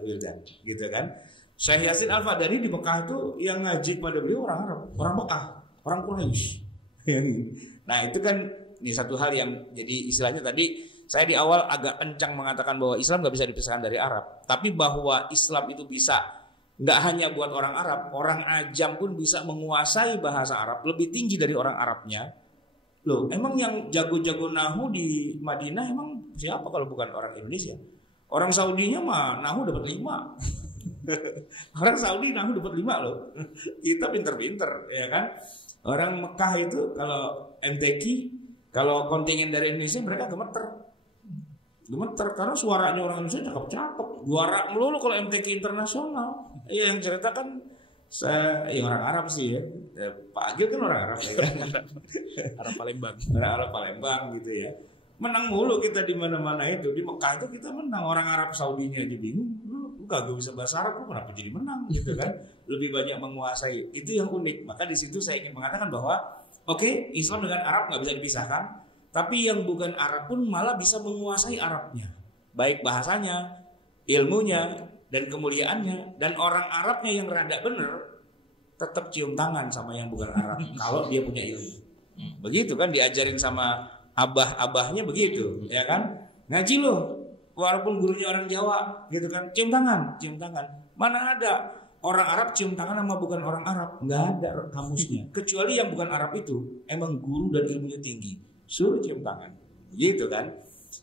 Wildan, gitu kan. Syekh Yasin Al-Fadari di Mekah itu yang ngaji pada beliau orang Arab, orang Mekah, orang Quraisy. Nah itu kan ini satu hal yang jadi istilahnya tadi saya di awal agak kencang mengatakan bahwa Islam nggak bisa dipisahkan dari Arab, tapi bahwa Islam itu bisa nggak hanya buat orang Arab, orang ajam pun bisa menguasai bahasa Arab lebih tinggi dari orang Arabnya. Loh, emang yang jago-jago nahu di Madinah emang siapa kalau bukan orang Indonesia? Orang Saudinya mah nahu dapat 5. Orang Saudi nahu dapat 5 loh. Kita pinter-pinter, ya kan? Orang Mekah itu kalau MTQ, kalau kontingen dari Indonesia mereka gemeter karena suaranya orang Indonesia cakep-cakep, juara melulu kalau MTQ internasional. Iya, yang cerita kan orang Arab sih ya. Pak Agil kan orang Arab ya kan? Arab Palembang. Orang Arab Palembang gitu ya. Menang mulu kita di mana-mana itu. Di Mekah itu kita menang. Orang Arab Saudinya aja bingung. Lu kagak bisa bahasa Arab, lu kenapa jadi menang gitu kan? Lebih banyak menguasai. Itu yang unik. Maka di situ saya ingin mengatakan bahwa oke, Islam dengan Arab nggak bisa dipisahkan. Tapi yang bukan Arab pun malah bisa menguasai Arabnya. Baik bahasanya, ilmunya, dan kemuliaannya. Dan orang Arabnya yang rada bener tetap cium tangan sama yang bukan Arab kalau dia punya ilmu. Begitu kan diajarin sama abah-abahnya begitu, ya kan? Ngaji loh, walaupun gurunya orang Jawa gitu kan, cium tangan. Mana ada orang Arab cium tangan sama bukan orang Arab? Nggak ada kamusnya. Kecuali yang bukan Arab itu emang guru dan ilmunya tinggi, suruh cium tangan, gitu kan?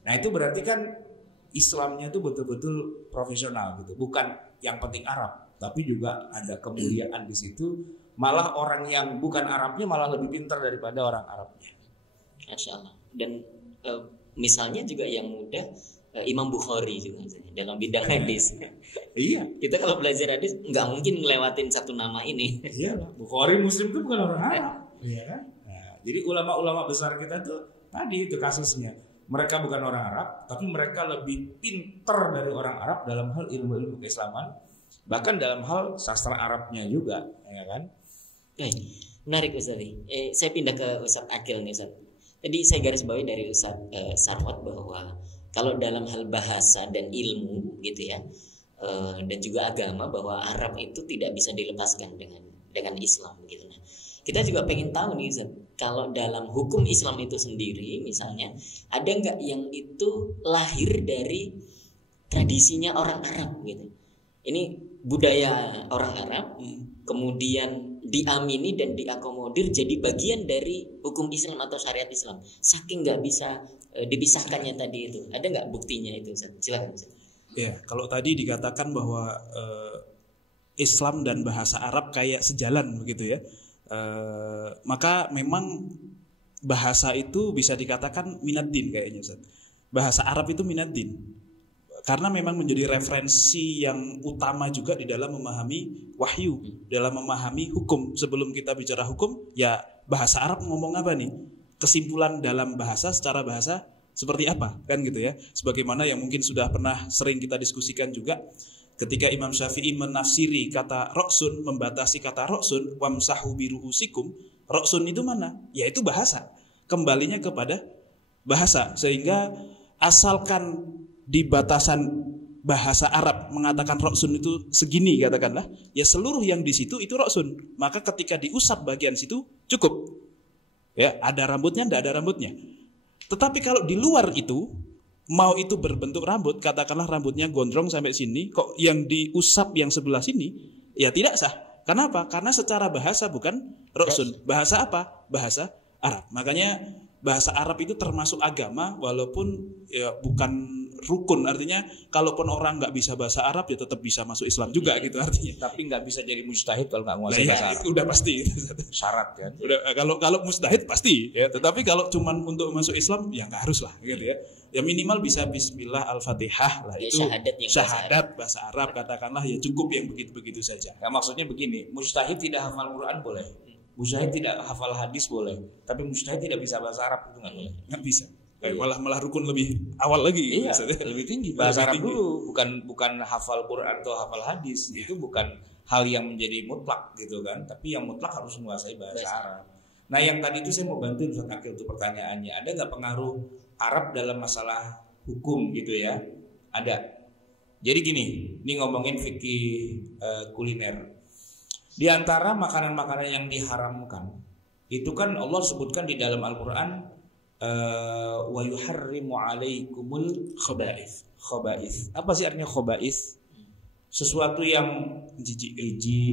Nah itu berarti kan Islamnya itu betul-betul profesional gitu, bukan yang penting Arab, tapi juga ada kemuliaan di situ. Malah orang yang bukan Arabnya malah lebih pintar daripada orang Arabnya. Masya Allah. Dan misalnya juga yang mudah Imam Bukhari juga dalam bidang hadis. Iya. Kita kalau belajar hadis nggak mungkin ngelewatin satu nama ini. Iyalah. Bukhari Muslim itu bukan orang Arab. Iya kan? Nah, jadi ulama-ulama besar kita tuh tadi itu kasusnya. Mereka bukan orang Arab, tapi mereka lebih pintar dari orang Arab dalam hal ilmu-ilmu keislaman, bahkan dalam hal sastra Arabnya juga, ya kan? Menarik Ustaz. Saya pindah ke Ustaz Akil nih Ustaz. Tadi saya garis bawahi dari Ustaz Sarwat bahwa kalau dalam hal bahasa dan ilmu gitu ya, dan juga agama, bahwa Arab itu tidak bisa dilepaskan dengan Islam gitu. Nah, kita juga pengen tahu nih Ustaz, kalau dalam hukum Islam itu sendiri misalnya ada nggak yang itu lahir dari tradisinya orang Arab gitu. Ini budaya orang Arab kemudian diamini dan diakomodir jadi bagian dari hukum Islam atau syariat Islam. Saking nggak bisa dipisahkannya tadi itu. Ada nggak buktinya itu? Silakan. Ya, kalau tadi dikatakan bahwa Islam dan bahasa Arab kayak sejalan begitu ya, maka memang bahasa itu bisa dikatakan minaddin kayaknya Ustaz. Bahasa Arab itu minaddin karena memang menjadi referensi yang utama juga di dalam memahami wahyu, dalam memahami hukum. Sebelum kita bicara hukum, ya bahasa Arab ngomong apa nih? Kesimpulan dalam bahasa secara bahasa seperti apa, kan gitu ya. Sebagaimana yang mungkin sudah pernah sering kita diskusikan juga, ketika Imam Syafi'i menafsiri kata roksun, membatasi kata roksun, wamsahu biruhusikum, roksun itu mana? Yaitu bahasa. Kembalinya kepada bahasa. Sehingga asalkan di batasan bahasa Arab mengatakan roksun itu segini katakanlah, ya seluruh yang di situ itu roksun. Maka ketika diusap bagian situ cukup. Ya, ada rambutnya, tidak ada rambutnya. Tetapi kalau di luar itu, mau itu berbentuk rambut, katakanlah rambutnya gondrong sampai sini, kok yang diusap yang sebelah sini, ya tidak sah. Kenapa? Karena secara bahasa bukan roksun. Bahasa apa? Bahasa Arab. Makanya bahasa Arab itu termasuk agama, walaupun ya bukan rukun. Artinya kalaupun orang nggak bisa bahasa Arab ya tetap bisa masuk Islam juga gitu artinya. Tapi nggak bisa jadi mujtahid kalau nggak menguasai bahasa Arab. Itu udah pasti. Syarat kan. Udah, kalau mujtahid pasti ya. Tetapi kalau cuman untuk masuk Islam ya nggak harus lah gitu ya. Ya minimal bisa Bismillah Al-Fatihah lah, ya, itu syahadat bahasa Arab katakanlah, ya cukup yang begitu-begitu saja. Nah, maksudnya begini, mujtahid tidak hafal Quran boleh, mujtahid tidak hafal hadis boleh, tapi mujtahid tidak bisa bahasa Arab itu nggak boleh. Nggak bisa. Malah rukun lebih awal lagi. Iya, lebih tinggi. Bahasa Arab tinggi. dulu, bukan hafal Quran atau hafal hadis. Itu bukan hal yang menjadi mutlak gitu kan. Tapi yang mutlak harus menguasai bahasa Arab. Nah, yang tadi itu saya mau bantu Ustaz Akil untuk pertanyaannya. Ada nggak pengaruh Arab dalam masalah hukum gitu ya? Ada. Jadi gini, ini ngomongin fikih kuliner. Di antara makanan-makanan yang diharamkan, itu kan Allah sebutkan di dalam Al-Quran, wa yuharrimu alaikumul khaba'ith. Apa sih artinya khaba'ith? Sesuatu yang jijik,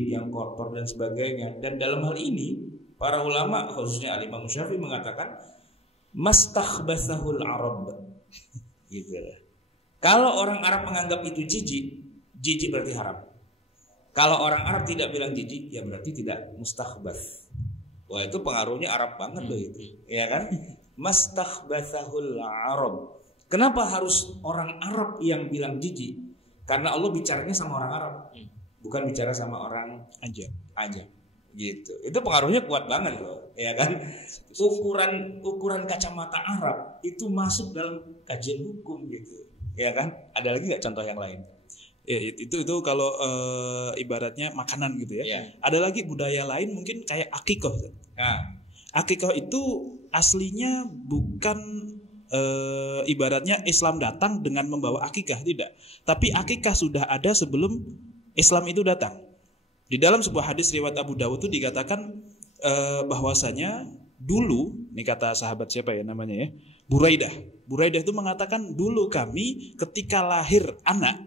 yang kotor dan sebagainya. Dan dalam hal ini para ulama khususnya Imam Syafi'i mengatakan mastakhbathahul Arab. Gitu lah. Kalau orang Arab menganggap itu jijik berarti haram. Kalau orang Arab tidak bilang jijik, ya berarti tidak mustakhbath. Wah, itu pengaruhnya Arab banget loh itu. Ya kan? Mastakhbathahul Arab. Kenapa harus orang Arab yang bilang jijik? Karena Allah bicaranya sama orang Arab, bukan bicara sama orang aja. Gitu. Itu pengaruhnya kuat banget loh, ya kan? Ukuran kacamata Arab itu masuk dalam kajian hukum gitu. Ya kan? Ada lagi nggak contoh yang lain? Ya, itu kalau ibaratnya makanan gitu ya. Ada lagi budaya lain mungkin kayak akikoh. Nah, akikoh itu aslinya bukan ibaratnya Islam datang dengan membawa akikah, tidak. Tapi akikah sudah ada sebelum Islam itu datang. Di dalam sebuah hadis riwayat Abu Dawud itu dikatakan bahwasanya dulu, ini kata sahabat siapa ya namanya ya, Buraidah itu mengatakan dulu kami ketika lahir anak,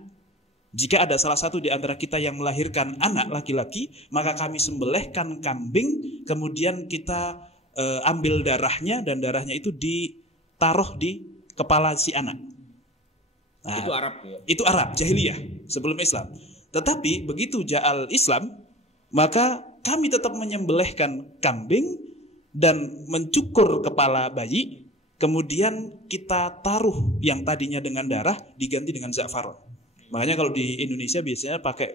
jika ada salah satu di antara kita yang melahirkan anak laki-laki, maka kami sembelihkan kambing, kemudian kita ambil darahnya, dan darahnya itu ditaruh di kepala si anak. Nah, itu Arab ya? Itu Arab, jahiliyah, sebelum Islam. Tetapi begitu ja'al Islam, maka kami tetap menyembelihkan kambing dan mencukur kepala bayi, kemudian kita taruh yang tadinya dengan darah diganti dengan za'faron. Makanya kalau di Indonesia biasanya pakai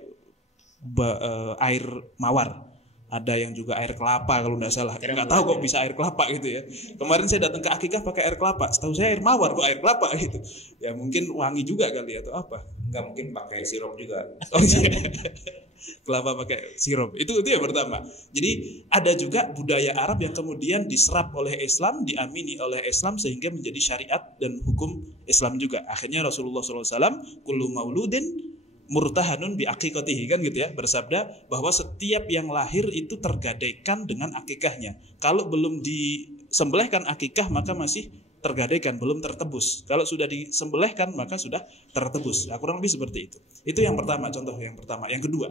air mawar. Ada yang juga air kelapa kalau nggak salah. Nggak tahu kok bisa air kelapa gitu ya. Kemarin saya datang ke akikah pakai air kelapa. Setahu saya air mawar kok air kelapa gitu. Ya mungkin wangi juga kali atau apa. Nggak mungkin pakai sirup juga. Oh iya. Kelapa pakai sirup. Itu yang pertama. Jadi ada juga budaya Arab yang kemudian diserap oleh Islam, diamini oleh Islam sehingga menjadi syariat dan hukum Islam juga. Akhirnya Rasulullah SAW, kullu mauludin murtahanun bi aqiqatihi, kan gitu ya, bersabda bahwa setiap yang lahir itu tergadaikan dengan akikahnya. Kalau belum disembelihkan akikah maka masih tergadaikan, belum tertebus. Kalau sudah disembelihkan maka sudah tertebus. Nah, kurang lebih seperti itu. Itu yang pertama, contoh yang pertama. Yang kedua,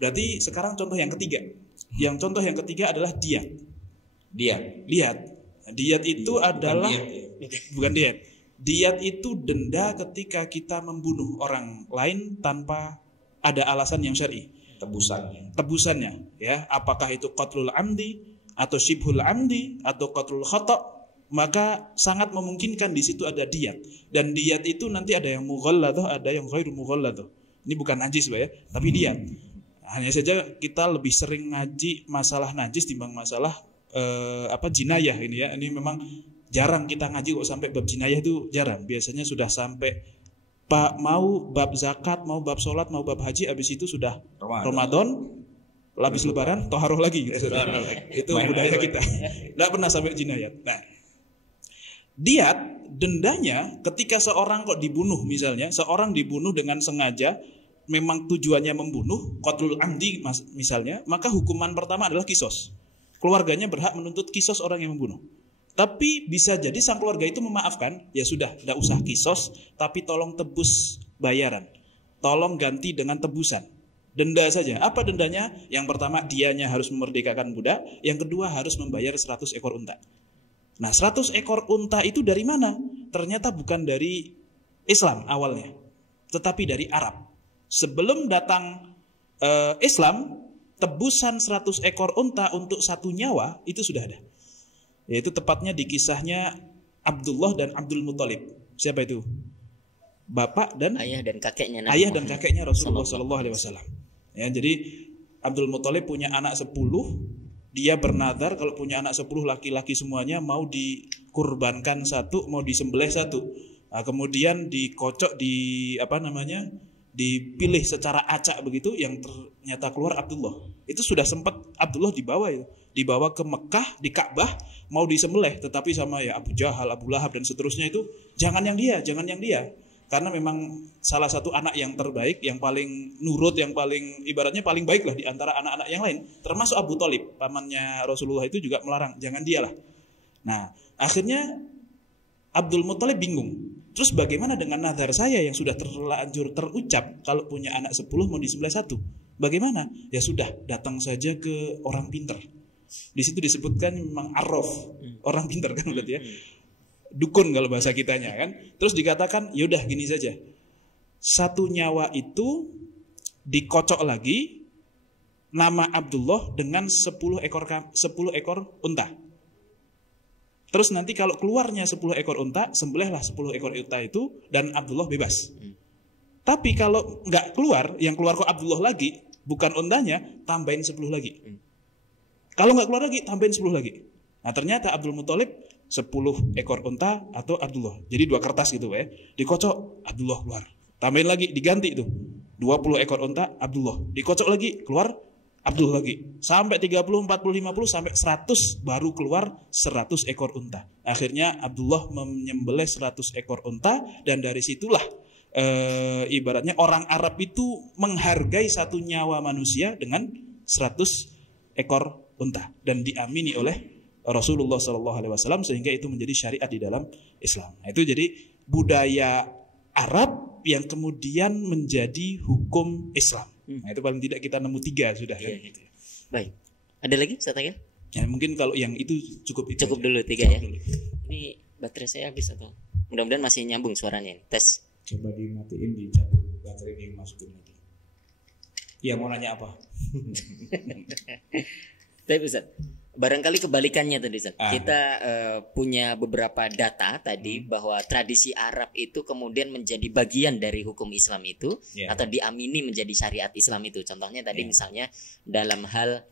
berarti sekarang contoh yang ketiga. Yang contoh yang ketiga adalah diat. Lihat, diat itu adalah bukan diat. Diat itu denda ketika kita membunuh orang lain tanpa ada alasan yang syar'i. Tebusannya, ya, apakah itu qatlul amdi atau syibhul amdi atau qatlul khata', maka sangat memungkinkan di situ ada diat. Dan diat itu nanti ada yang mughalladhah, ada yang ghairu mughalladhah. Ini bukan najis, Pak, ya, tapi diat. Hanya saja kita lebih sering ngaji masalah najis timbang masalah jinayah ini, ya. Ini memang jarang kita ngaji kok sampai bab jinayah, itu jarang. Biasanya sudah sampai mau bab zakat, mau bab sholat, mau bab haji, habis itu sudah Ramadan, habis lebaran toharoh lagi. Itu budaya kita. Tidak pernah sampai jinayah. Nah, diat dendanya ketika seorang kok dibunuh, misalnya seorang dibunuh dengan sengaja, memang tujuannya membunuh, qatlul amdi misalnya, maka hukuman pertama adalah kisos. Keluarganya berhak menuntut kisos orang yang membunuh. Tapi bisa jadi sang keluarga itu memaafkan, ya sudah, tidak usah kisos, tapi tolong tebus bayaran, tolong ganti dengan tebusan, denda saja. Apa dendanya? Yang pertama, dianya harus memerdekakan budak. Yang kedua, harus membayar 100 ekor unta. Nah, 100 ekor unta itu dari mana? Ternyata bukan dari Islam awalnya, tetapi dari Arab. Sebelum datang Islam, tebusan 100 ekor unta untuk satu nyawa itu sudah ada. Yaitu tepatnya di kisahnya Abdullah dan Abdul Muthalib. Siapa itu? Bapak dan ayah dan kakeknya Rasulullah sallallahu alaihi wasallam. Ya, jadi Abdul Muthalib punya anak 10. Dia bernadar kalau punya anak 10 laki-laki semuanya mau dikurbankan satu, mau disembelih satu. Nah, kemudian dikocok, dipilih secara acak begitu, yang ternyata keluar Abdullah. Itu sudah sempat Abdullah dibawa ke Mekah, di Ka'bah, mau disembelih, tetapi sama ya Abu Jahal, Abu Lahab dan seterusnya itu jangan yang dia. Karena memang salah satu anak yang terbaik, yang paling nurut, yang paling ibaratnya paling baik lah di antara anak-anak yang lain. Termasuk Abu Thalib, pamannya Rasulullah, itu juga melarang, jangan dialah. Nah, akhirnya Abdul Muthalib bingung. Terus bagaimana dengan nazar saya yang sudah terlanjur terucap, kalau punya anak 10 mau disembelih satu? Bagaimana? Ya sudah, datang saja ke orang pintar. Di situ disebutkan memang arraf, orang pintar kan berarti, ya. Dukun kalau bahasa kitanya kan. Terus dikatakan, yaudah gini saja, satu nyawa itu dikocok lagi nama Abdullah dengan 10 ekor unta. Terus nanti kalau keluarnya 10 ekor unta, sembelihlah 10 ekor unta itu dan Abdullah bebas. Tapi kalau nggak keluar, yang keluar kok Abdullah lagi, bukan untanya, tambahin 10 lagi. Kalau nggak keluar lagi, tambahin 10 lagi. Nah, ternyata Abdul Muthalib 10 ekor unta atau Abdullah. Jadi 2 kertas gitu, ya. Dikocok, Abdullah keluar. Tambahin lagi, diganti itu. 20 ekor unta, Abdullah. Dikocok lagi, keluar Abdullah lagi. Sampai 30, 40, 50, sampai 100 baru keluar 100 ekor unta. Akhirnya Abdullah menyembelih 100 ekor unta, dan dari situlah ibaratnya orang Arab itu menghargai satu nyawa manusia dengan 100 ekor unta, dan diamini oleh Rasulullah SAW, sehingga itu menjadi syariat di dalam Islam. Nah, itu jadi budaya Arab yang kemudian menjadi hukum Islam. Nah, itu paling tidak kita nemu 3 sudah, kan? Gitu. Baik. Ada lagi, Ustaz Akil? Ya, mungkin kalau yang itu cukup dulu 3 ya. Ini baterai saya habis atau? Mudah-mudahan masih nyambung suaranya. Tes. Coba dimatiin, dicabut baterai, dimasukin lagi. Ya, mau nanya apa? Tapi Ustaz, barangkali kebalikannya tadi Ustaz. Kita punya beberapa data tadi bahwa tradisi Arab itu kemudian menjadi bagian dari hukum Islam itu, atau diamini menjadi syariat Islam itu. Contohnya tadi misalnya dalam hal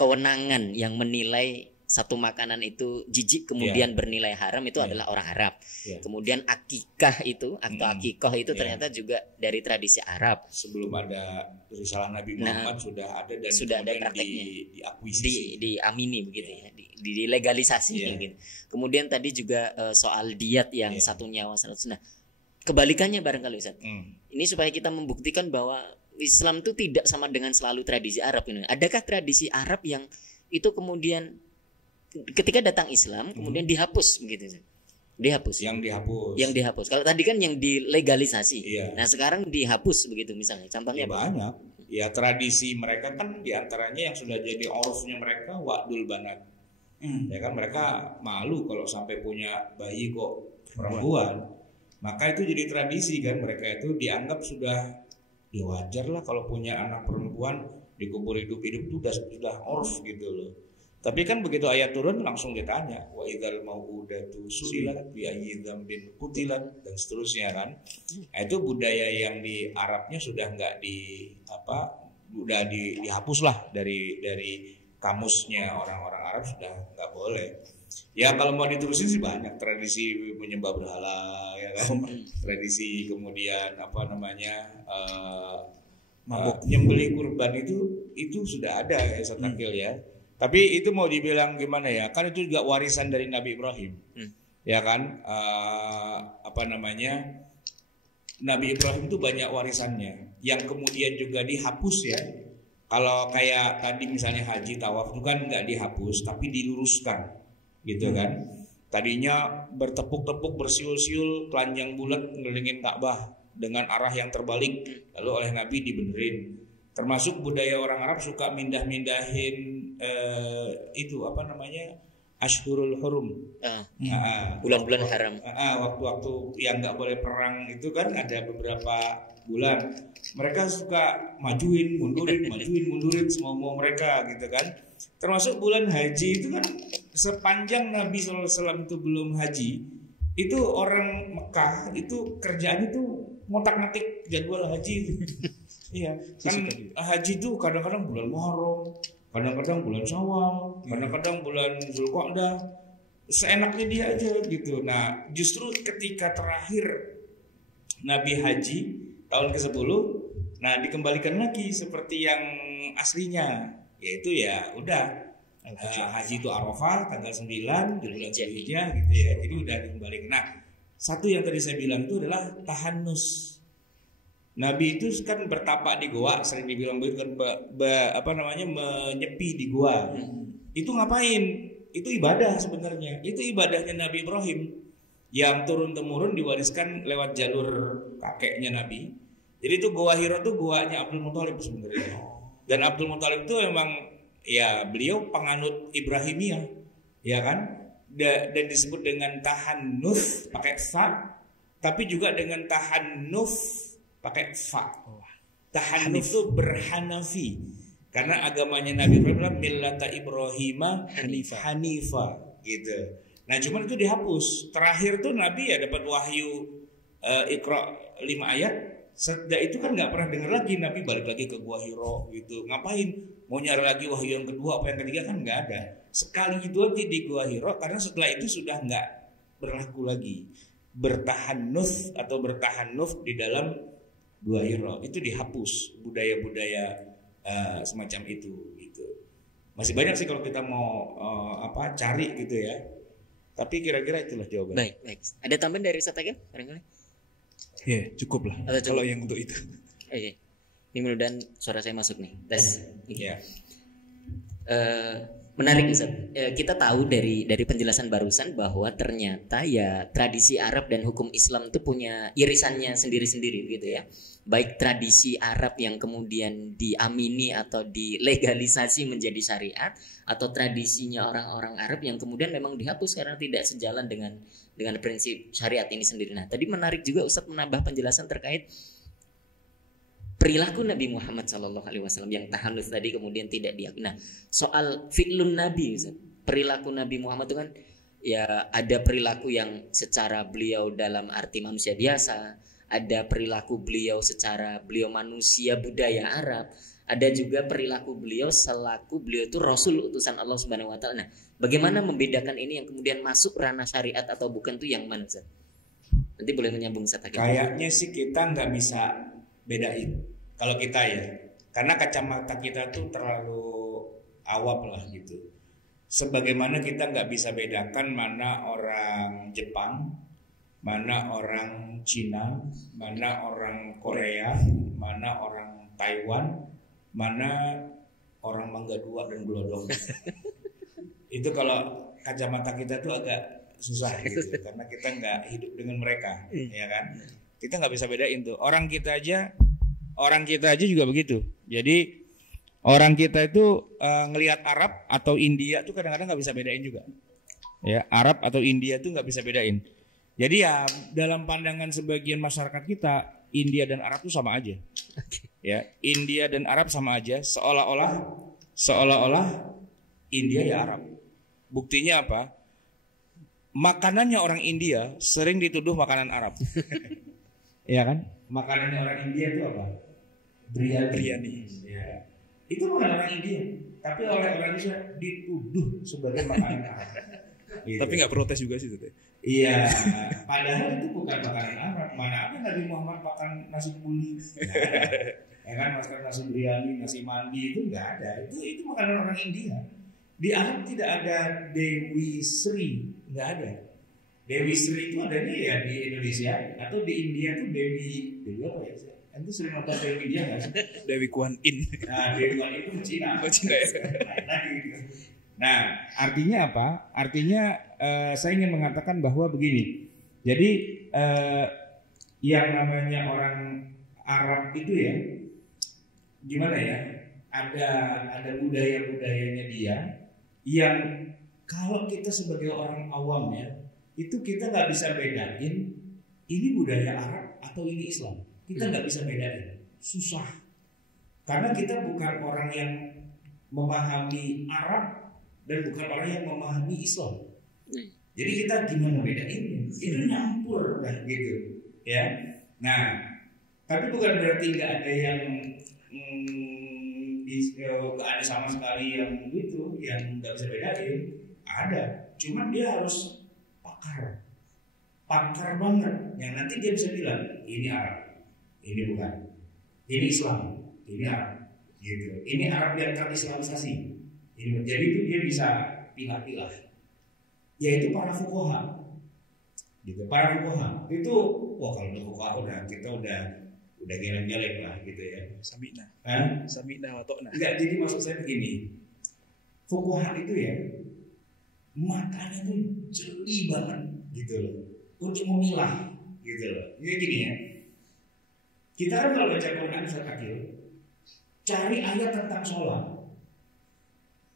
kewenangan yang menilai satu makanan itu jijik kemudian bernilai haram itu adalah orang Arab. Kemudian akikah itu atau akikoh itu ternyata juga dari tradisi Arab. Sebelum ada risalah Nabi Muhammad sudah ada, dan sudah ada prakteknya, diamini begitu ya, dilegalisasi gitu. Kemudian tadi juga soal diat yang satu nyawa 100. Nah, kebalikannya barangkali Ustaz. Ini supaya kita membuktikan bahwa Islam itu tidak sama dengan selalu tradisi Arab ini. Adakah tradisi Arab yang itu kemudian ketika datang Islam kemudian dihapus begitu? Yang dihapus. Kalau tadi kan yang dilegalisasi. Nah, sekarang dihapus begitu misalnya. Contohnya banyak. ya tradisi mereka kan diantaranya yang sudah jadi urufnya mereka wa'dul banat. Ya kan mereka malu kalau sampai punya bayi kok perempuan. Maka itu jadi tradisi kan, mereka itu dianggap sudah ya wajar lah kalau punya anak perempuan dikubur hidup-hidup itu sudah urf gitu loh. Tapi kan begitu ayat turun langsung ditanya wa idzal mau'udatu su'ilat bi ayyi dzambin qutilat dan seterusnya kan. Nah, itu budaya yang di Arabnya sudah nggak dihapus lah dari kamusnya orang-orang Arab, sudah nggak boleh. Ya kalau mau diterusin sih banyak tradisi menyembah berhala ya kan. Tradisi kemudian nyembelih kurban itu sudah ada ya Satakil ya. Tapi itu mau dibilang gimana ya? Kan itu juga warisan dari Nabi Ibrahim. Ya kan? Nabi Ibrahim itu banyak warisannya yang kemudian juga dihapus ya. Kalau kayak tadi misalnya haji tawaf itu kan nggak dihapus tapi diluruskan gitu kan. Tadinya bertepuk-tepuk bersiul-siul telanjang bulat ngelilingin Ka'bah dengan arah yang terbalik, lalu oleh Nabi dibenerin. Termasuk budaya orang Arab suka mindah-mindahin Ashhurul Hurum, bulan-bulan haram. Waktu-waktu yang nggak boleh perang itu kan ada beberapa bulan. Mereka suka majuin, mundurin semau-mau mereka gitu kan. Termasuk bulan haji itu kan sepanjang Nabi SAW itu belum haji, itu orang Mekah itu kerjaannya tuh ngotak-ngatik jadwal haji itu. Iya, kan haji itu kadang-kadang bulan Muharram, kadang-kadang bulan Syawal, kadang-kadang bulan Zulqa'dah, seenaknya dia aja gitu. Nah, justru ketika terakhir Nabi haji tahun ke-10, nah dikembalikan lagi seperti yang aslinya, yaitu ya udah haji itu Arafah tanggal 9 bulan Zulhijjah gitu ya. Jadi udah dikembalikan. Nah, satu yang tadi saya bilang itu adalah tahannus. Nabi itu kan bertapak di goa, sering dibilang kan menyepi di goa. Itu ngapain? Itu ibadah sebenarnya. Itu ibadahnya Nabi Ibrahim yang turun-temurun diwariskan lewat jalur kakeknya Nabi. Jadi itu Goa Hiro itu goanya Abdul Muthalib sebenarnya. Dan Abdul Muthalib itu emang ya beliau penganut Ibrahimiyah, ya kan? Dan disebut dengan tahannuf pakai fa, tapi juga dengan tahannuf pakai fa. Tahannuf itu berhanafi. Karena agamanya Nabi Ibrahim adalah millata Ibrahima Hanifa gitu. Nah, cuman itu dihapus. Terakhir tuh Nabi ya dapat wahyu Iqra 5 ayat. Setelah itu kan nggak pernah dengar lagi Nabi balik lagi ke Gua Hiro gitu. Ngapain? Mau nyari lagi wahyu yang kedua apa yang ketiga kan nggak ada. Sekali itu aja di Gua Hiro, karena setelah itu sudah nggak berlaku lagi. Bertahanuf atau bertahanuf di dalam Gua Hiro itu dihapus budaya-budaya semacam itu gitu. Masih banyak sih kalau kita mau cari gitu ya. Tapi kira-kira itulah jawabannya. Baik. Ada tambahan dari Satakil barangkali? Ya, cukup lah. Kalau yang untuk itu. Oke. Ini mudah-mudahan suara saya masuk nih. Tes. Iya. Menarik Ustaz. Kita tahu dari penjelasan barusan bahwa ternyata ya tradisi Arab dan hukum Islam itu punya irisannya sendiri-sendiri gitu ya. Baik tradisi Arab yang kemudian diamini atau dilegalisasi menjadi syariat, atau tradisinya orang-orang Arab yang kemudian memang dihapus karena tidak sejalan dengan prinsip syariat ini sendiri. Nah, tadi menarik juga Ustaz menambah penjelasan terkait perilaku Nabi Muhammad SAW yang tahanus tadi kemudian tidak diakui. Nah, soal fi'lun Nabi, Ustaz, perilaku Nabi Muhammad itu kan ya ada perilaku yang secara beliau dalam arti manusia biasa, ada perilaku beliau secara beliau manusia budaya Arab, ada juga perilaku beliau selaku beliau itu Rasul utusan Allah Subhanahu Wa Taala. Nah, bagaimana membedakan ini yang kemudian masuk ranah syariat atau bukan itu yang mana, Ustaz? Nanti boleh menyambung Ustaz. Kayaknya sih kita nggak bisa bedain kalau kita ya, karena kacamata kita tuh terlalu awam lah gitu. Sebagaimana kita nggak bisa bedakan mana orang Jepang, mana orang Cina, mana orang Korea, mana orang Taiwan, mana orang Mangga Dua dan Glodong. Itu kalau kacamata kita tuh agak susah gitu, karena kita nggak hidup dengan mereka, ya kan? Kita nggak bisa bedain tuh. Orang kita aja, orang kita aja juga begitu. Jadi orang kita itu ngelihat Arab atau India tuh kadang-kadang nggak bisa bedain juga. Ya, Arab atau India tuh nggak bisa bedain. Jadi ya dalam pandangan sebagian masyarakat kita, India dan Arab tuh sama aja. Ya, India dan Arab sama aja, seolah-olah India ya Arab. Buktinya apa? Makanannya orang India sering dituduh makanan Arab. Ya kan? Makanannya orang India itu apa? Biryani. Ya. Itu makanan orang India, tapi oleh orang Indonesia dituduh sebagai makanan Arab. Gitu. Tapi nggak protes juga sih itu. Iya, padahal itu bukan makanan Arab. Mana ada Nabi Muhammad makan nasi kuli? Ya kan, makan nasi biryani, nasi mandi itu nggak ada. Itu makanan orang India. Di Arab tidak ada Dewi Sri, nggak ada. Dewi Sri itu adanya ya di Indonesia atau di India tuh Dewi apa ya? Itu sering nonton Dewi India nggak sih? Dewi Kuan Yin. Nah, Dewi Kuan Yin itu Cina. Oh, Cina ya. Nah, artinya apa? Artinya saya ingin mengatakan bahwa begini. Jadi yang namanya orang Arab itu ya, gimana ya? Ada budayanya dia yang kalau kita sebagai orang awam ya, itu kita nggak bisa bedain ini budaya Arab atau ini Islam. Kita nggak bisa bedain, susah. Karena kita bukan orang yang memahami Arab dan bukan orang yang memahami Islam. Jadi kita gimana bedain? Itu nyampur lah gitu, ya. Nah, tapi bukan berarti nggak ada yang nggak ada sama sekali yang gitu, yang nggak bisa bedain. Ada, cuman dia harus pakar banget. Yang nanti dia bisa bilang ini Arab, ini bukan, ini Islam, ini Arab, gitu. Ini Arab yang terislamisasi. Jadi itu dia bisa pilah-pilah, yaitu para fuqaha, gitu. Para fuqaha itu, wah kalau udah fuqaha kita udah geleng-geleng lah, gitu ya. Samina watokna. Enggak, jadi maksud saya begini, fuqaha itu ya matanya tuh jeli banget, gitu loh, untuk memilah, gitu loh. Jadi gini ya, kita kan kalau baca Quran sekakil, cari ayat tentang sholat.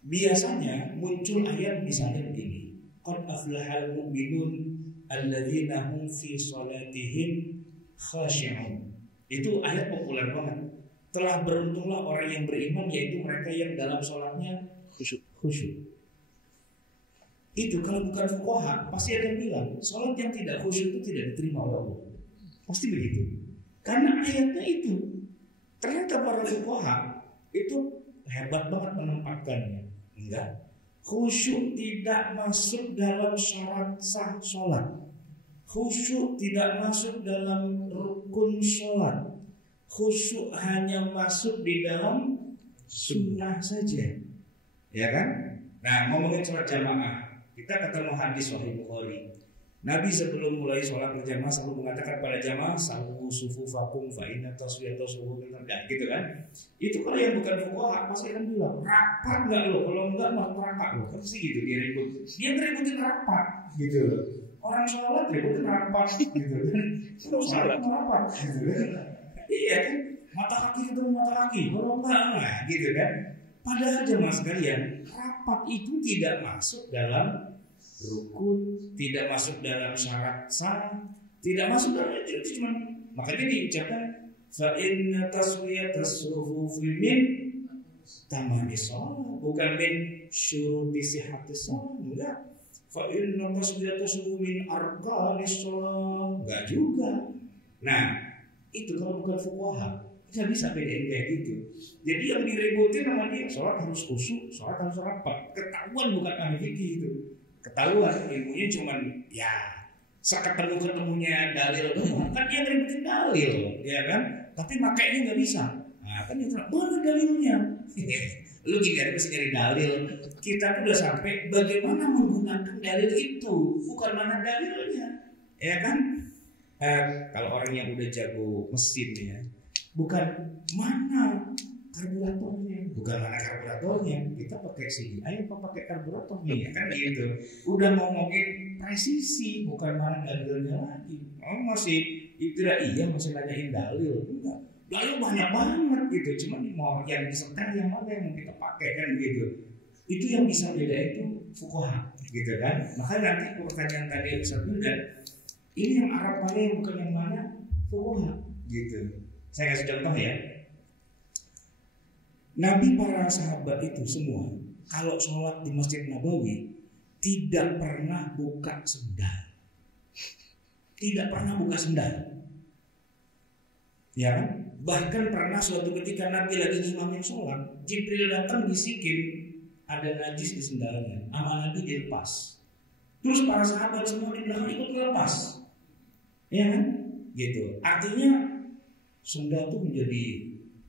Biasanya muncul ayat misalnya begini, qad aflahal mu'minun alladzina hum fi shalatihim khashi'un. Itu ayat populer banget. Telah beruntunglah orang yang beriman, yaitu mereka yang dalam sholatnya khusyuk. Itu kalau bukan fuqaha pasti ada yang bilang sholat yang tidak khusyuk itu tidak diterima oleh Allah. Pasti begitu. Karena ayatnya itu. Ternyata para fuqaha itu hebat banget menempatkannya. Enggak, khusyuk tidak masuk dalam syarat sah sholat. Khusyuk tidak masuk dalam rukun sholat. Khusyuk hanya masuk di dalam sunnah saja. Ya kan? Nah, ngomongin sholat jamaah, kita ketemu hadis Sahih Bukhari. Nabi sebelum mulai sholat berjamaah selalu mengatakan pada jamaah, sawu sufufakum fa inna taswiyata sufufi terdah, gitu kan? Itu kalau yang bukan fuqaha pasti akan bilang rapat nggak lo? Kalau enggak malah rapat lo. Kan sih gitu dia ribut. Dia ngeributin rapat, gitu loh. Orang sholat ributin rapat, gitu kan? Sholat rapat, gitu kan? Iya kan? Mata kaki ketemu mata kaki, kalau enggak, gitu kan? Padahal jemaah sekalian, rapat itu tidak masuk dalam rukun, tidak masuk dalam syarat sah, tidak masuk dalam itu, cuma makanya diucapkan fa inna taswiyatas sufufi min tamamis shalah, bukan min syuruti sihhatis shalah, enggak. Fa inna taswiyatas sufufi min arkanis shalah, enggak juga. Nah, itu kalau bukan fuqaha nggak bisa bedain kayak gitu. Jadi yang diributin sama dia sholat harus khusyuk, sholat harus rapat. Ketahuan bukan ahli fikih itu. Ketahuan ilmunya cuman ya seketemunya dalil doang. Kan dia ngeributin dalil, ya kan? Tapi makainya nggak bisa. Nah kan dia bilang, mana dalilnya? Lu gini mesti nyari dalil. Kita tuh udah sampai bagaimana menggunakan dalil itu, bukan mana dalilnya, ya kan? Kalau orang yang udah jago mesin ya, bukan mana karburatornya, kita pakai CDI apa pakai karburatornya, ya kan gitu. Udah ngomongin presisi, bukan mana dalilnya lagi. Oh masih itu iya masih nanyain dalil, enggak. Lalu banyak banget gitu, cuman mau yang disetel yang mana yang mau kita pakai kan gitu. Itu yang bisa beda itu fuqaha gitu kan. Makanya nanti pertanyaan tadi Ustaz dan ini yang Arab mana yang bukan yang mana, fuqaha gitu. Saya kasih contoh ya. Nabi para sahabat itu semua kalau sholat di Masjid Nabawi tidak pernah buka sendal. Tidak pernah buka sendal. Ya kan? Bahkan pernah suatu ketika Nabi lagi ngimamin sholat, Jibril datang bisikin ada najis di sendalnya, sama Nabi dilepas. Terus para sahabat semua di belakang ikut melepas, ya kan? Gitu. Artinya sendal itu menjadi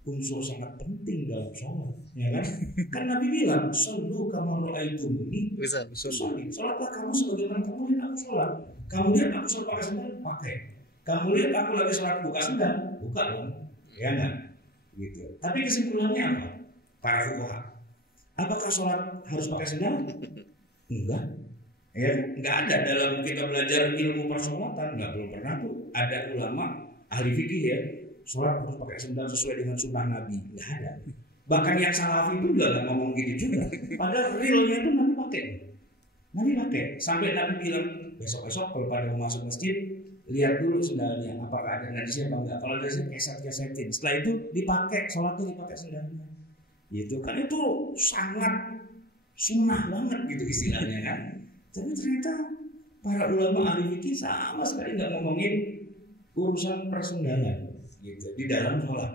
unsur sangat penting dalam sholat, ya kan? Kan Nabi bilang, "Shallu kama ra'aitumuni usolli." Sholatlah kamu sebagaimana kamu lihat aku sholat. Kamu lihat aku sholat pakai sendal, pakai. Kamu lihat aku lagi sholat buka sendal, buka dong, ya enggak? Gitu. Tapi kesimpulannya apa? Para fuqaha, apakah sholat harus pakai sendal? Enggak. Ya, enggak ada dalam kita belajar ilmu persolatan, enggak, belum pernah tuh ada ulama ahli fikih ya, sholat harus pakai sendal sesuai dengan sunnah Nabi, enggak ada. Bahkan yang salafi itu juga nggak ngomong gitu juga. Padahal realnya itu Nabi pakai. Sampai Nabi bilang besok-besok kalau pada mau masuk masjid, lihat dulu sendalnya apakah ada najisnya apa enggak. Kalau ada najisnya keset-kesetin. Setelah itu dipakai, sholatnya dipakai sendalnya. Gitu kan, itu sangat sunnah banget gitu istilahnya kan. Tapi ternyata para ulama ahli fikih sama sekali nggak ngomongin urusan persendalan gitu di dalam sholat.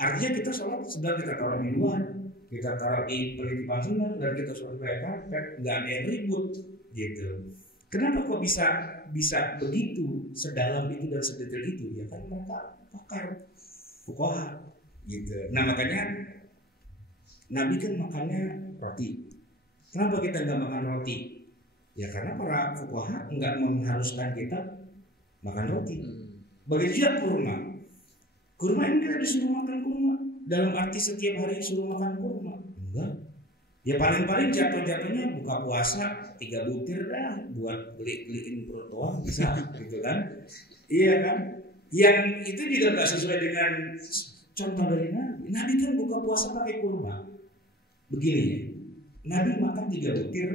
Artinya kita sholat sendal kita taruh di luar, kita taruh di pelitipan sendal dan kita sholat kayak karpet, nggak ada yang ribut gitu. Kenapa kok bisa begitu sedalam itu dan sedetail itu? Ya kan mereka pakar fuqaha gitu. Nah makanya Nabi kan makannya roti. Kenapa kita nggak makan roti? Ya karena para fuqaha nggak mengharuskan kita makan roti. Begitu juga kurma. Kurma ini kita disuruh makan kurma. Dalam arti setiap hari disuruh makan kurma? Enggak. Ya paling-paling jatuh-jatuhnya buka puasa 3 butir dah buat beliin perut doang bisa gitu kan. Iya kan. Yang itu juga nggak sesuai dengan contoh dari Nabi. Nabi kan buka puasa pakai kurma. Begini ya, Nabi makan 3 butir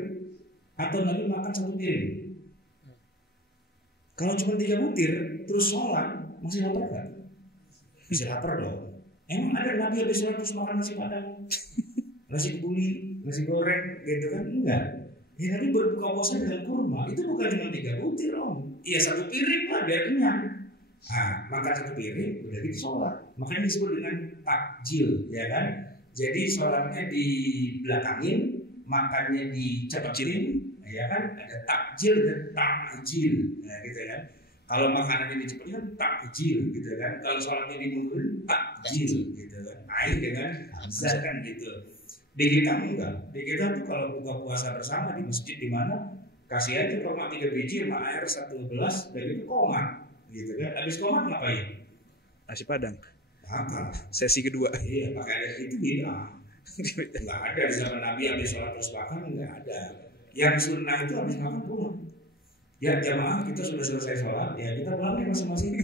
atau Nabi makan 1 piring. Kalau cuma 3 butir terus sholat masih lapar kan? Masih lapar dong. Emang ada Nabi habis sholat terus makan nasi padang, nasi kebuli, nasi goreng gitu kan? Enggak. Ya Nabi berbuka puasa dengan kurma. Itu bukan cuma 3 butir om. Iya 1 piring lah biar kenyang. Makan 1 piring udah gitu sholat. Makanya disebut dengan takjil, ya kan? Jadi sholatnya dibelakangin, makannya dicepetin, ya kan? Ada takjil dan takjil, nah gitu kan? Kalau makanannya dicepetin kan takjil, gitu kan? Kalau sholatnya dimundurin takjil, gitu kan? Air dengan hamzah kan gitu. Di kita enggak. Di kita tuh kalau buka puasa bersama di masjid di mana kasih aja kurma 3 biji sama air 1 gelas, dan itu komat, gitu kan? Habis komat ngapain? Nasi padang. Apa? Sesi kedua. Iya, pakai itu beda. Enggak ada di zaman Nabi habis sholat terus makan, enggak ada. Yang sunnah itu habis makan pulang. Ya jamaah kita sudah selesai sholat, ya kita pulang nih masing-masing.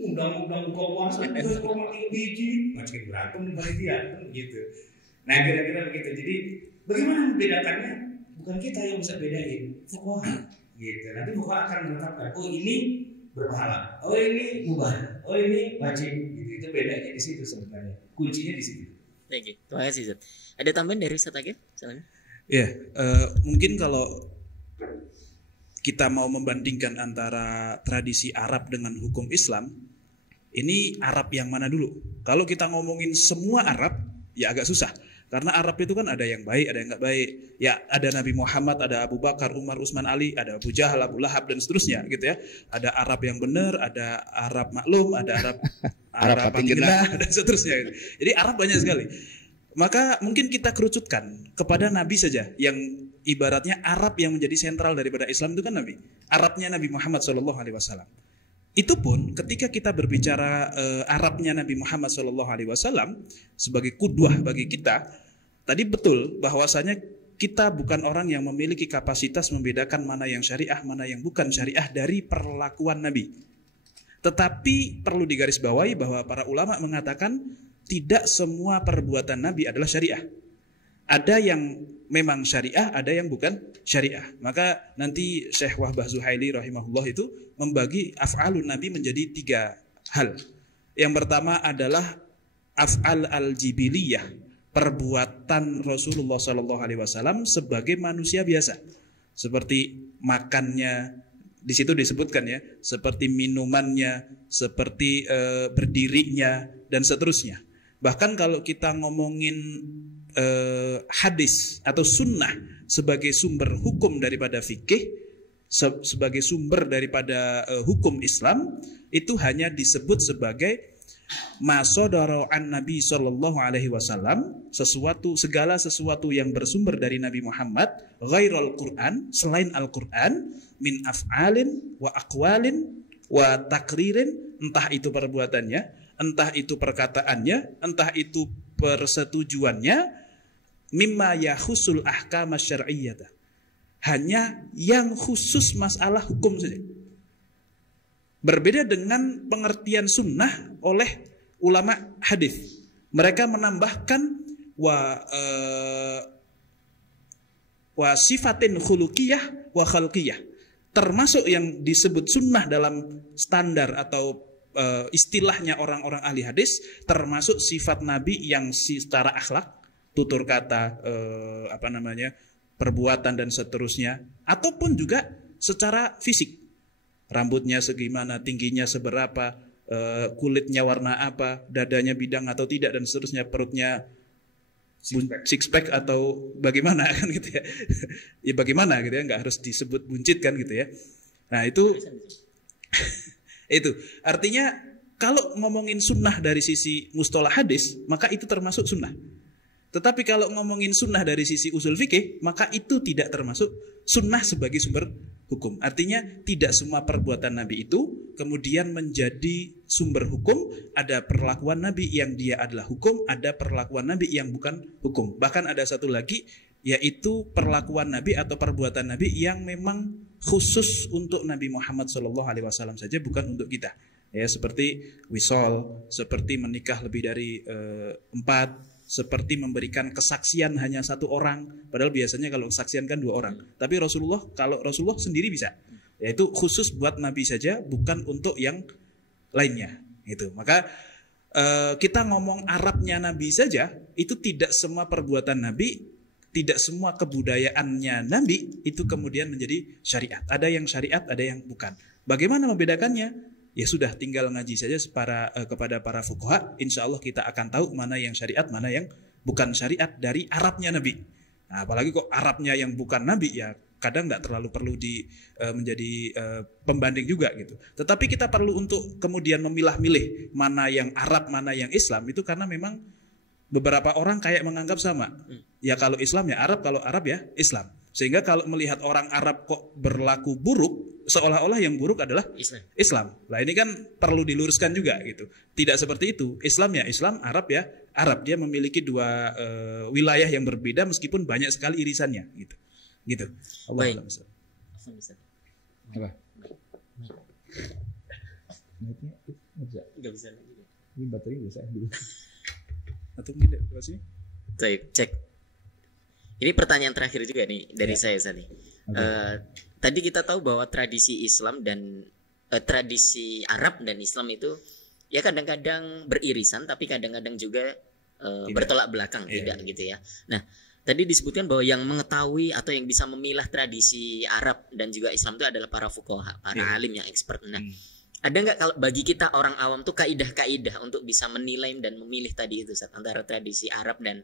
Undang-undang buka puasa terus kurma 3 biji, macam berantem di panitia gitu. Nah kira-kira begitu. Jadi bagaimana membedakannya? Bukan kita yang bisa bedain, fuqaha gitu. Nanti fuqaha akan menetapkan, oh ini berpahala, oh ini mubah, oh ini wajib. Itu bedanya di situ sebenarnya. Kuncinya di situ. Oke, terima kasih Zat. Ada tambahan dari Ustaz Agil? Ya, mungkin kalau kita mau membandingkan antara tradisi Arab dengan hukum Islam, ini Arab yang mana dulu? Kalau kita ngomongin semua Arab, ya agak susah. Karena Arab itu kan ada yang baik, ada yang nggak baik. Ya ada Nabi Muhammad, ada Abu Bakar, Umar, Utsman, Ali, ada Abu Jahal, Abu Lahab dan seterusnya gitu ya. Ada Arab yang benar, ada Arab maklum, ada Arab panggilan dan seterusnya. Gitu. Jadi Arab banyak sekali. Maka mungkin kita kerucutkan kepada Nabi saja yang ibaratnya Arab yang menjadi sentral daripada Islam itu kan Nabi. Arabnya Nabi Muhammad SAW. Itu pun ketika kita berbicara Arabnya Nabi Muhammad SAW sebagai kudwah bagi kita, tadi betul bahwasanya kita bukan orang yang memiliki kapasitas membedakan mana yang syariah, mana yang bukan syariah dari perlakuan Nabi. Tetapi perlu digarisbawahi bahwa para ulama mengatakan tidak semua perbuatan Nabi adalah syariah. Ada yang memang syariah, ada yang bukan syariah. Maka nanti Syekh Wahbah Zuhaili rahimahullah itu membagi af'alun Nabi menjadi 3 hal. Yang pertama adalah af'al al-jibiliyah, perbuatan Rasulullah SAW sebagai manusia biasa. Seperti makannya, di situ disebutkan ya, seperti minumannya, seperti berdirinya dan seterusnya. Bahkan kalau kita ngomongin hadis atau sunnah sebagai sumber hukum daripada fikih, sebagai sumber daripada hukum Islam, itu hanya disebut sebagai masodara an Nabi Sallallahu Alaihi Wasallam, segala sesuatu yang bersumber dari Nabi Muhammad, ghairul Quran, selain Al-Quran, min af'alin wa aqwalin wa takririn, entah itu perbuatannya, entah itu perkataannya, entah itu persetujuannya, mimma yahusul ahkam syar'iyyah, hanya yang khusus masalah hukum saja. Berbeda dengan pengertian sunnah oleh ulama hadis. Mereka menambahkan wa sifatin khuluqiyah wa khalqiyah, termasuk yang disebut sunnah dalam standar atau istilahnya orang-orang ahli hadis, termasuk sifat Nabi yang secara akhlak, tutur kata, perbuatan dan seterusnya, ataupun juga secara fisik. Rambutnya segimana, tingginya seberapa, kulitnya warna apa, dadanya bidang atau tidak dan seterusnya, perutnya six pack atau bagaimana kan gitu ya. Ya bagaimana gitu ya, nggak harus disebut buncit kan gitu ya. Nah itu itu artinya kalau ngomongin sunnah dari sisi mustalah hadis, maka itu termasuk sunnah. Tetapi kalau ngomongin sunnah dari sisi usul fikih, maka itu tidak termasuk sunnah sebagai sumber hukum. Artinya tidak semua perbuatan Nabi itu kemudian menjadi sumber hukum. Ada perlakuan Nabi yang dia adalah hukum, ada perlakuan Nabi yang bukan hukum. Bahkan ada satu lagi, yaitu perlakuan Nabi atau perbuatan Nabi yang memang khusus untuk Nabi Muhammad SAW saja, bukan untuk kita. Ya, seperti wisol, seperti menikah lebih dari 4, seperti memberikan kesaksian hanya 1 orang, padahal biasanya kalau kesaksian kan 2 orang. Tapi kalau Rasulullah sendiri bisa, yaitu khusus buat Nabi saja, bukan untuk yang lainnya. Itu. Maka kita ngomong Arabnya Nabi saja, itu tidak semua perbuatan Nabi, tidak semua kebudayaannya Nabi itu kemudian menjadi syariat. Ada yang syariat, ada yang bukan. Bagaimana membedakannya? Ya sudah, tinggal ngaji saja kepada para fuqaha. Insya Allah kita akan tahu mana yang syariat, mana yang bukan syariat dari Arabnya Nabi. Nah, apalagi kok Arabnya yang bukan Nabi, ya kadang nggak terlalu perlu menjadi pembanding juga gitu. Tetapi kita perlu untuk kemudian memilah-milih mana yang Arab, mana yang Islam, itu karena memang beberapa orang kayak menganggap sama. Ya kalau Islam ya Arab, kalau Arab ya Islam. Sehingga kalau melihat orang Arab kok berlaku buruk, seolah-olah yang buruk adalah Islam. Nah ini kan perlu diluruskan juga gitu. Tidak seperti itu. Islam ya Islam, Arab ya Arab. Dia memiliki 2 wilayah yang berbeda meskipun banyak sekali irisannya gitu. Gitu. Allah Alam. Apa? Nggak bisa lagi. Ini baterai bisa dulu. Atau mungkin di sini? Cek. Ini pertanyaan terakhir juga nih dari saya Sani. Tadi kita tahu bahwa tradisi Islam dan tradisi Arab dan Islam itu ya kadang-kadang beririsan, tapi kadang-kadang juga bertolak belakang, tidak gitu ya. Nah, tadi disebutkan bahwa yang mengetahui atau yang bisa memilah tradisi Arab dan juga Islam itu adalah para fuqaha, para alim yang expert. Nah, ada nggak kalau bagi kita orang awam tuh kaidah-kaidah untuk bisa menilai dan memilih tadi itu antara tradisi Arab dan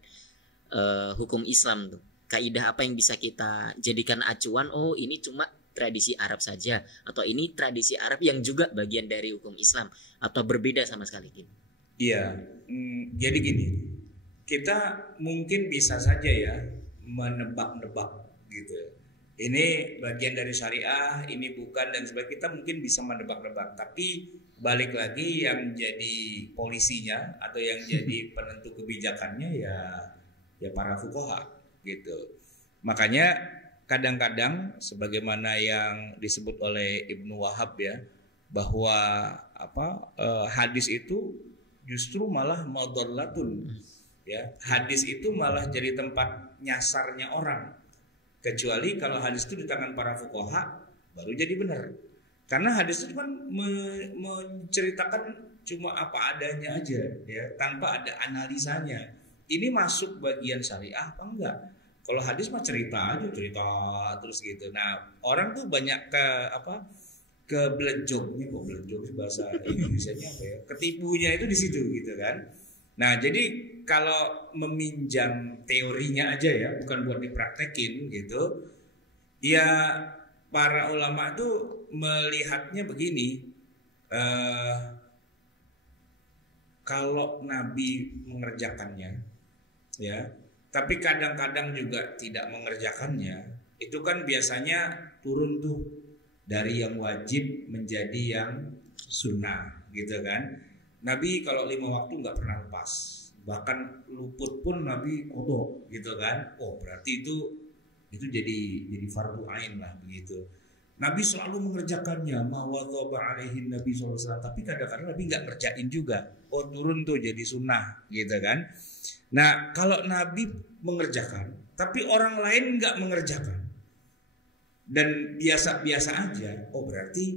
hukum Islam tuh? Kaidah apa yang bisa kita jadikan acuan? Oh, ini cuma tradisi Arab saja, atau ini tradisi Arab yang juga bagian dari hukum Islam, atau berbeda sama sekali gitu? Iya, jadi gini, kita mungkin bisa saja ya menebak-nebak gitu. Ini bagian dari syariah, ini bukan, dan sebagainya. Kita mungkin bisa menebak-nebak, tapi balik lagi yang jadi polisinya atau yang jadi penentu kebijakannya ya para fuqaha gitu. Makanya kadang-kadang sebagaimana yang disebut oleh Ibnu Wahab ya, bahwa hadis itu justru malah madallatun. Ya, hadis itu malah jadi tempat nyasarnya orang. Kecuali kalau hadis itu di tangan para fuqaha baru jadi benar. Karena hadis itu kan menceritakan cuma apa adanya aja, ya, tanpa ada analisanya. Ini masuk bagian syariah apa enggak? Kalau hadis mah cerita aja, cerita terus gitu. Nah, orang tuh banyak keblejoknya, kok blejok bahasa Indonesianya apa ya? Ketipunya itu di situ gitu kan. Nah, jadi kalau meminjam teorinya aja ya, bukan buat dipraktekin gitu. Ya, para ulama tuh melihatnya begini. Kalau Nabi mengerjakannya, ya, tapi kadang-kadang juga tidak mengerjakannya, itu kan biasanya turun tuh dari yang wajib menjadi yang sunnah, gitu kan. Nabi kalau 5 waktu nggak pernah lepas, bahkan luput pun Nabi qadha, gitu kan. Oh, berarti itu jadi fardu ain lah begitu. Nabi selalu mengerjakannya, mawadhaba alaihi Nabi SAW, tapi kadang-kadang Nabi nggak ngerjain juga. Oh, turun tuh jadi sunnah, gitu kan. Nah, kalau Nabi mengerjakan, tapi orang lain nggak mengerjakan dan biasa-biasa aja, oh berarti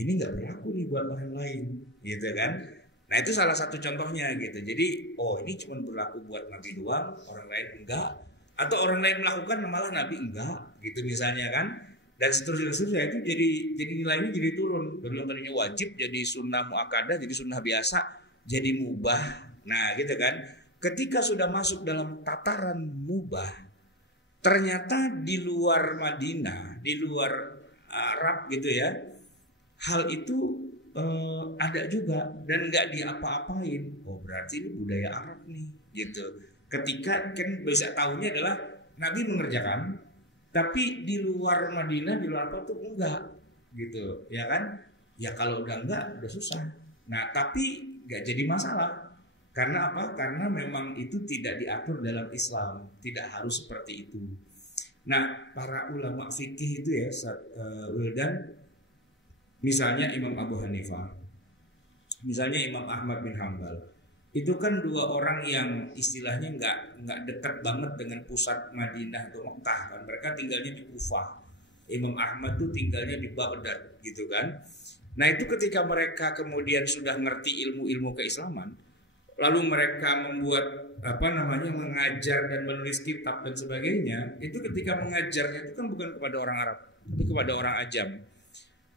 ini nggak berlaku nih buat orang lain, gitu kan. Nah, itu salah satu contohnya gitu. Jadi, oh ini cuma berlaku buat Nabi doang, orang lain enggak, atau orang lain melakukan malah Nabi enggak, gitu misalnya kan. Dan seterusnya itu jadi nilainya jadi turun dari yang tadinya wajib jadi sunnah muakkadah, jadi sunnah biasa, jadi mubah. Nah, gitu kan. Ketika sudah masuk dalam tataran mubah, ternyata di luar Madinah, di luar Arab gitu ya, hal itu ada juga dan nggak diapa-apain. Oh, berarti ini budaya Arab nih, gitu. Ketika kan bisa tahunya adalah Nabi mengerjakan, tapi di luar Madinah, di luar apa tuh enggak, gitu, ya kan? Ya kalau udah enggak, udah susah. Nah, tapi nggak jadi masalah. Karena apa? Karena memang itu tidak diatur dalam Islam, tidak harus seperti itu. Nah, para ulama fikih itu ya, Wildan, misalnya Imam Abu Hanifah, misalnya Imam Ahmad bin Hambal, itu kan dua orang yang istilahnya nggak dekat banget dengan pusat Madinah atau Mekah kan. Mereka tinggalnya di Kufah. Imam Ahmad tuh tinggalnya di Baghdad, gitu kan. Nah, itu ketika mereka kemudian sudah ngerti ilmu-ilmu keislaman, lalu mereka membuat mengajar dan menulis kitab dan sebagainya, itu ketika mengajarnya itu kan bukan kepada orang Arab, tapi kepada orang Ajam.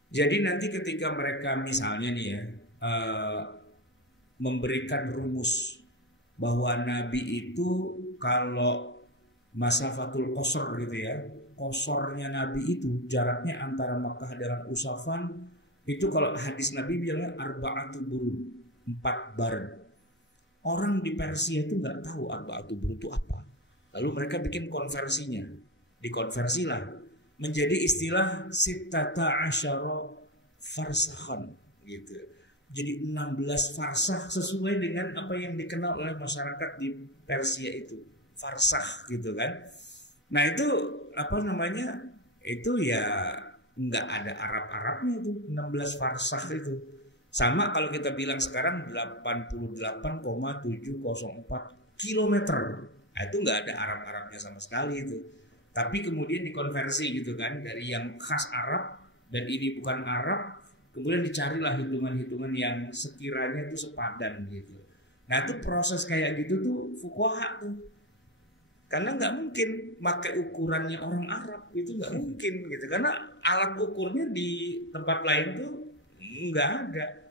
Jadi nanti ketika mereka misalnya nih ya memberikan rumus bahwa Nabi itu kalau masafatul qasr gitu ya, qasornya Nabi itu jaraknya antara Makkah dengan Usafan itu kalau hadis Nabi bilangnya arba'atu burud, 4 bar. Orang di Persia itu nggak tahu arba'atu burud itu apa. Lalu mereka bikin konversinya, dikonversilah menjadi istilah sittata asyara farsakhan gitu. Jadi 16 farsakh sesuai dengan apa yang dikenal oleh masyarakat di Persia itu, farsakh gitu kan. Nah, itu itu ya nggak ada Arab-Arabnya itu 16 farsakh itu. Sama kalau kita bilang sekarang 88,704 kilometer. Nah, itu nggak ada Arab-Arabnya sama sekali itu. Tapi kemudian dikonversi gitu kan, dari yang khas Arab dan ini bukan Arab, kemudian dicarilah hitungan-hitungan yang sekiranya itu sepadan gitu. Nah, itu proses kayak gitu tuh fuqaha tuh. Karena nggak mungkin pakai ukurannya orang Arab, itu nggak mungkin gitu. Karena alat ukurnya di tempat lain tuh nggak ada.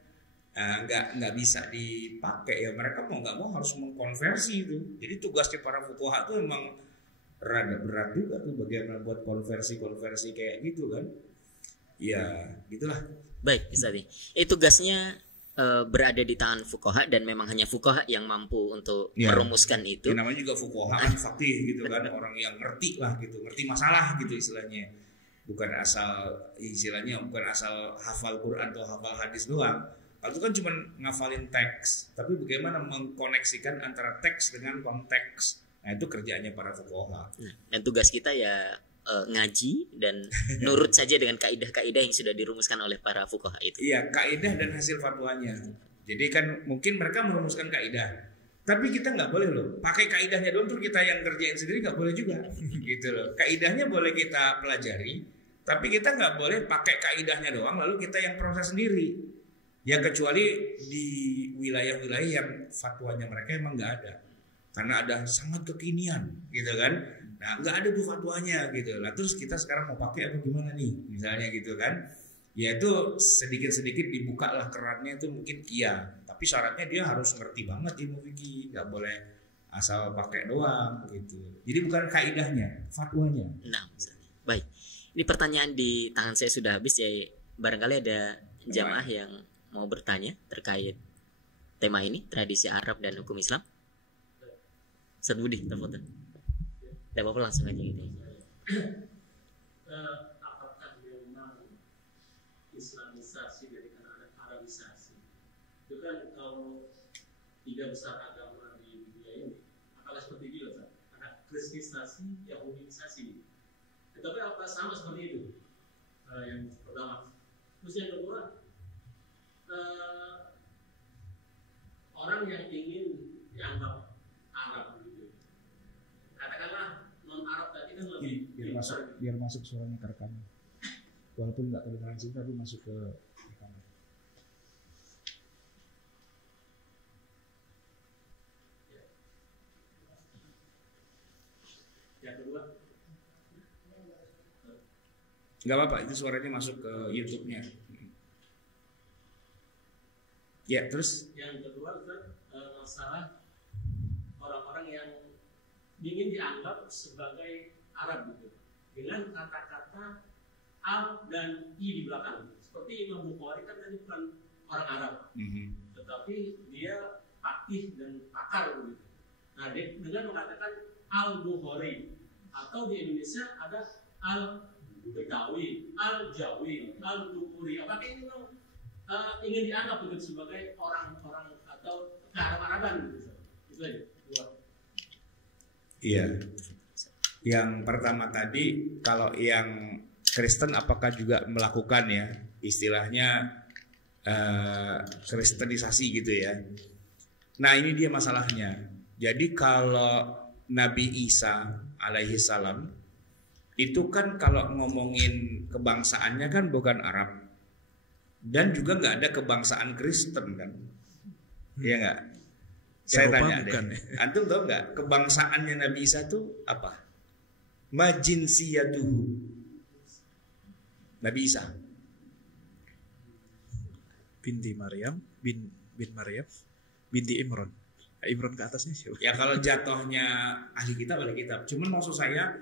Nah, nggak bisa dipakai ya. Mereka mau nggak mau harus mengkonversi itu. Jadi tugasnya para fuqaha tuh emang rada berat juga tuh bagaimana buat konversi kayak gitu kan. Ya, gitulah. Baik, Ustaz. Tugasnya berada di tangan fuqaha dan memang hanya fuqaha yang mampu untuk merumuskan itu. Ya, namanya juga fuqaha kan faqih gitu kan, orang yang ngerti lah gitu, ngerti masalah gitu istilahnya. Bukan asal hafal Quran atau hafal hadis doang. Itu kan cuma ngafalin teks, tapi bagaimana mengkoneksikan antara teks dengan konteks. Nah, itu kerjaannya para fuqaha. Dan tugas kita ya ngaji dan nurut saja dengan kaidah-kaidah yang sudah dirumuskan oleh para fuqaha itu. Iya, kaidah dan hasil fatwanya. Jadi kan mungkin mereka merumuskan kaidah, tapi kita nggak boleh loh pakai kaidahnya doang terus kita yang kerjain sendiri, nggak boleh juga. Gitu loh. Kaidahnya boleh kita pelajari, tapi kita nggak boleh pakai kaidahnya doang lalu kita yang proses sendiri. Ya kecuali di wilayah-wilayah yang fatwanya mereka emang nggak ada, karena ada sangat kekinian gitu kan. Nah nggak ada tuh fatwanya gitu. Nah terus kita sekarang mau pakai apa gimana nih misalnya gitu kan. Ya itu sedikit-sedikit dibuka lah kerannya, itu mungkin iya. Tapi syaratnya dia harus ngerti banget ilmu fikih, nggak boleh asal pakai doang gitu. Jadi bukan kaidahnya, fatwanya. Nah misalnya. Baik, ini pertanyaan di tangan saya sudah habis ya. Barangkali ada jamaah yang mau bertanya terkait tema ini, tradisi Arab dan hukum Islam. Ustaz Budi, telepon. Tidak apa-apa, langsung aja gitu. Apakah memang Islamisasi dari karena Arabisasi itu kan kalau tiga besar agama di dunia ini, apakah seperti itu Ustaz? Ada Kristenisasi, Yahudiisasi. Tapi apa sama seperti itu? Yang pertama. Terus yang kedua, orang yang ingin dianggap Arab gitu, katakanlah non Arab tadi kan lebih biar masuk suaranya ke rekaman, walaupun nggak kedengaran sih tapi masuk ke rekaman. Yang kedua, nggak apa-apa, itu suaranya masuk ke YouTube-nya. Ya terus yang kedua Ustaz, masalah orang-orang yang ingin dianggap sebagai Arab gitu, dengan kata-kata al dan i di belakang. Seperti Imam Bukhari kan tadi bukan orang Arab, tetapi dia fakih dan pakar begitu. Nah, dengan mengatakan al Bukhari, atau di Indonesia ada al Betawi, al Jawi, al Dukuri. Apakah ini memang ingin dianggap begitu sebagai orang-orang atau kearab-araban gitu? Itu aja. Dua. Iya. Yang pertama tadi, kalau yang Kristen apakah juga melakukan ya istilahnya kristenisasi gitu ya. Nah ini dia masalahnya. Jadi kalau Nabi Isa alaihi salam itu kan kalau ngomongin kebangsaannya kan bukan Arab, dan juga nggak ada kebangsaan Kristen kan, iya nggak? Saya tanya deh, antum tahu nggak kebangsaannya Nabi Isa tuh apa? Majinsiyatuhu. Nabi Isa binti Maryam bin Maryam binti Imran. Imran ke atasnya siapa? Ya kalau jatuhnya ahli kitab, cuman maksud saya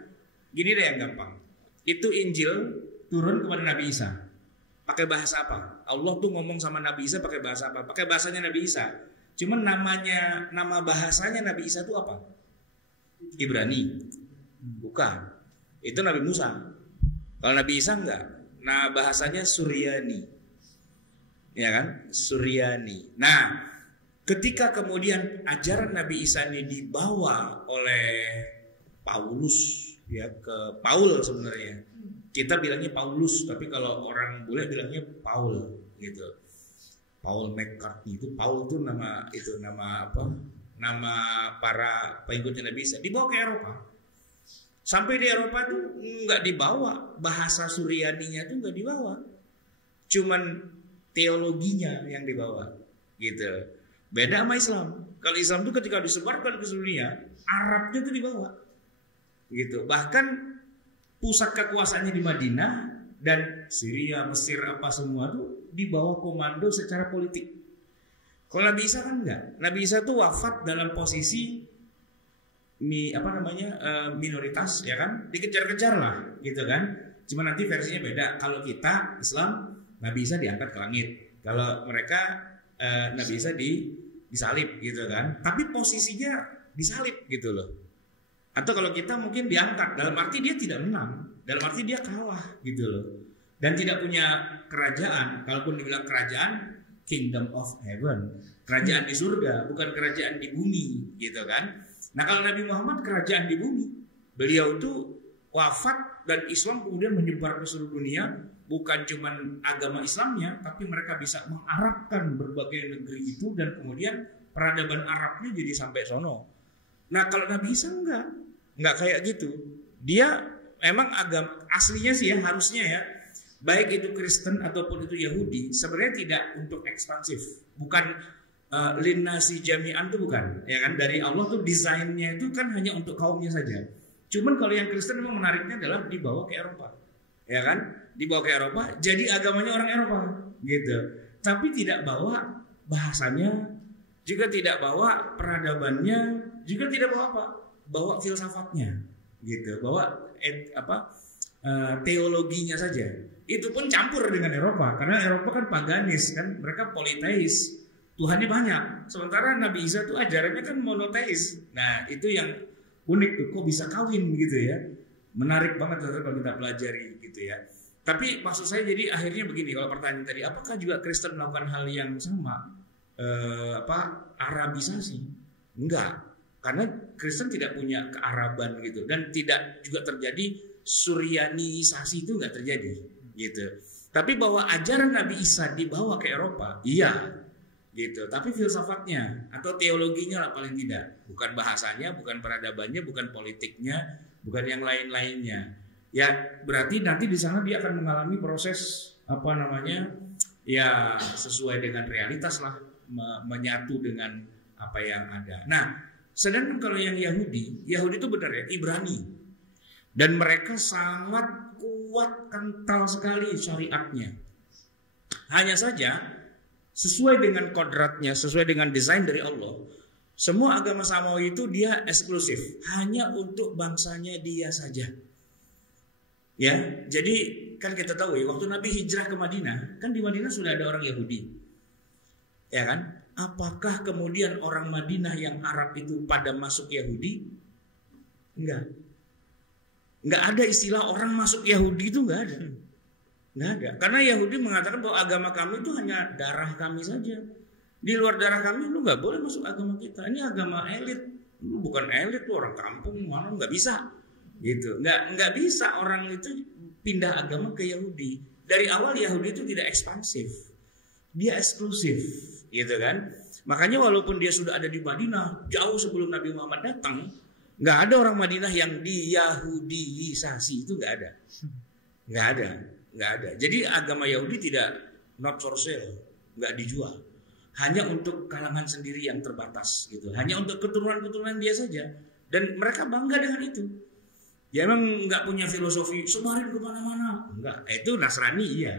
gini deh yang gampang. Itu Injil turun kepada Nabi Isa. Pakai bahasa apa? Allah tuh ngomong sama Nabi Isa pakai bahasa apa? Pakai bahasanya Nabi Isa. Cuman nama bahasanya Nabi Isa itu apa? Ibrani. Bukan. Itu Nabi Musa. Kalau Nabi Isa enggak. Nah, bahasanya Suryani. Ya kan? Suryani. Nah, ketika kemudian ajaran Nabi Isa ini dibawa oleh Paulus ya ke Paul sebenarnya. Kita bilangnya Paulus, tapi kalau orang bule bilangnya Paul gitu. Paul McCartney itu, Paul itu nama apa? Nama para pengikutnya Nabi Isa. Dibawa ke Eropa. Sampai di Eropa tuh nggak dibawa, bahasa Suryaninya tuh nggak dibawa. Cuman teologinya yang dibawa gitu. Beda sama Islam. Kalau Islam tuh ketika disebarkan ke seluruh dunia, Arabnya tuh dibawa gitu. Bahkan pusat kekuasaannya di Madinah dan Syria, Mesir apa semua tuh di bawah komando secara politik. Kalau Nabi Isa kan enggak. Nabi Isa tuh wafat dalam posisi minoritas ya kan, dikejar-kejar lah gitu kan. Cuma nanti versinya beda. Kalau kita Islam Nabi Isa diangkat ke langit. Kalau mereka Nabi Isa disalib gitu kan. Tapi posisinya disalib gitu loh. Atau kalau kita mungkin diangkat, dalam arti dia tidak menang, dalam arti dia kalah gitu loh. Dan tidak punya kerajaan. Kalaupun dibilang kerajaan, kingdom of heaven, kerajaan di surga, bukan kerajaan di bumi gitu kan. Nah kalau Nabi Muhammad kerajaan di bumi, beliau itu wafat dan Islam kemudian menyebar ke seluruh dunia, bukan cuman agama Islamnya, tapi mereka bisa mengarabkan berbagai negeri itu, dan kemudian peradaban Arabnya jadi sampai sono. Nah kalau Nabi Isa enggak kayak gitu. Dia memang agama aslinya sih ya, harusnya ya, baik itu Kristen ataupun itu Yahudi, sebenarnya tidak untuk ekspansif, bukan linnasi jami'an tuh bukan, ya kan? Dari Allah tuh desainnya itu kan hanya untuk kaumnya saja. Cuman kalau yang Kristen memang menariknya adalah dibawa ke Eropa, ya kan? Dibawa ke Eropa, jadi agamanya orang Eropa, gitu. Tapi tidak bawa bahasanya, juga tidak bawa peradabannya, juga tidak bawa apa? Bawa filsafatnya, gitu. Bawa teologinya saja. Itu pun campur dengan Eropa, karena Eropa kan paganis, kan mereka politeis, Tuhannya banyak. Sementara Nabi Isa itu ajarannya kan monoteis. Nah itu yang unik tuh, kok bisa kawin gitu ya. Menarik banget kalau kita pelajari gitu ya. Tapi maksud saya jadi akhirnya begini, kalau pertanyaan tadi, apakah juga Kristen melakukan hal yang sama? Arabisasi? Enggak, karena Kristen tidak punya kearaban gitu, dan tidak juga terjadi Suryanisasi, itu enggak terjadi gitu. Tapi bahwa ajaran Nabi Isa dibawa ke Eropa, iya gitu. Tapi filsafatnya atau teologinya lah paling tidak, bukan bahasanya, bukan peradabannya, bukan politiknya, bukan yang lain-lainnya. Ya berarti nanti di sana dia akan mengalami proses ya sesuai dengan realitas lah, menyatu dengan apa yang ada. Nah, sedangkan kalau yang Yahudi itu benar ya, Ibrani, dan mereka sangat kuat, kental sekali syariatnya. Hanya saja sesuai dengan kodratnya, sesuai dengan desain dari Allah, semua agama samawi itu dia eksklusif, hanya untuk bangsanya dia saja. Ya, jadi kan kita tahu ya, waktu Nabi hijrah ke Madinah, kan di Madinah sudah ada orang Yahudi, ya kan? Apakah kemudian orang Madinah yang Arab itu pada masuk Yahudi? Enggak ada istilah orang masuk Yahudi, itu enggak ada. Nggak ada, karena Yahudi mengatakan bahwa agama kami itu hanya darah kami saja. Di luar darah kami lu nggak boleh masuk agama kita. Ini agama elit, lu bukan elit, lu orang kampung, mana nggak bisa, gitu. Nggak bisa orang itu pindah agama ke Yahudi. Dari awal Yahudi itu tidak ekspansif, dia eksklusif, gitu kan. Makanya walaupun dia sudah ada di Madinah jauh sebelum Nabi Muhammad datang, nggak ada orang Madinah yang diyahudiisasi, itu nggak ada. Jadi agama Yahudi tidak not for sale, nggak dijual, hanya untuk kalangan sendiri yang terbatas gitu, hanya untuk keturunan dia saja, dan mereka bangga dengan itu. Ya emang nggak punya filosofi semarin kemana-mana, nggak. Itu Nasrani iya,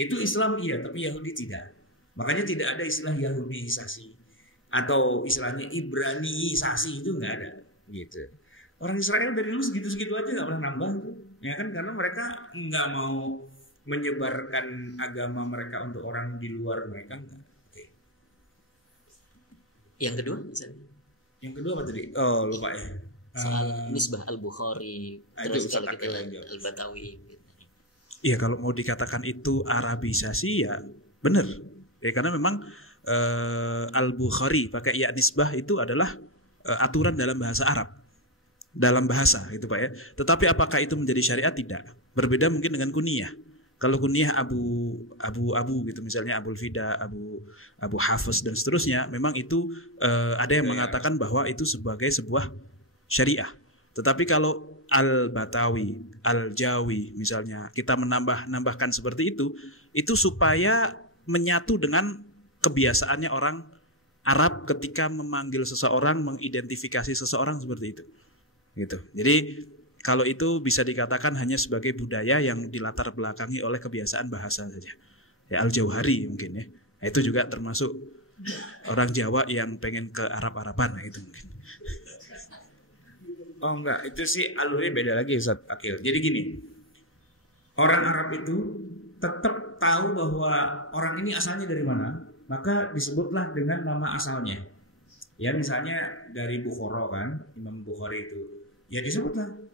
itu Islam iya, tapi Yahudi tidak. Makanya tidak ada istilah Yahudiisasi atau istilahnya Ibraniisasi, itu nggak ada gitu. Orang Israel dari dulu segitu-segitu aja nggak pernah nambah tuh, ya kan, karena mereka nggak mau menyebarkan agama mereka untuk orang di luar mereka, enggak. Oke. Yang kedua apa tadi? Oh lupa ya. Soal Misbah Al-Bukhari, terus kalau kita Al-Batawi. Iya, kalau mau dikatakan itu Arabisasi ya benar. Ya karena memang Al-Bukhari pakai ya nisbah itu adalah aturan dalam bahasa Arab. Dalam bahasa itu Pak ya. Tetapi apakah itu menjadi syariat? Tidak. Berbeda mungkin dengan kunyah. Kalau kunyah Abu gitu, misalnya Abul Fida, Abu Hafiz dan seterusnya, memang itu ada yang mengatakan bahwa itu sebagai sebuah syariah. Tetapi kalau Al-Batawi, Al-Jawi misalnya, kita menambahkan seperti itu supaya menyatu dengan kebiasaannya orang Arab ketika memanggil seseorang, mengidentifikasi seseorang seperti itu. Gitu. Jadi kalau itu bisa dikatakan hanya sebagai budaya yang dilatar belakangi oleh kebiasaan bahasa saja. Ya Al-Jauhari mungkin ya. Nah, itu juga termasuk orang Jawa yang pengen ke Arab-Araban, nah itu mungkin. Oh enggak, itu sih alurnya beda lagi Ustaz Akil. Jadi gini, orang Arab itu tetap tahu bahwa orang ini asalnya dari mana, maka disebutlah dengan nama asalnya. Ya misalnya dari Bukhara kan, Imam Bukhari itu, ya disebutlah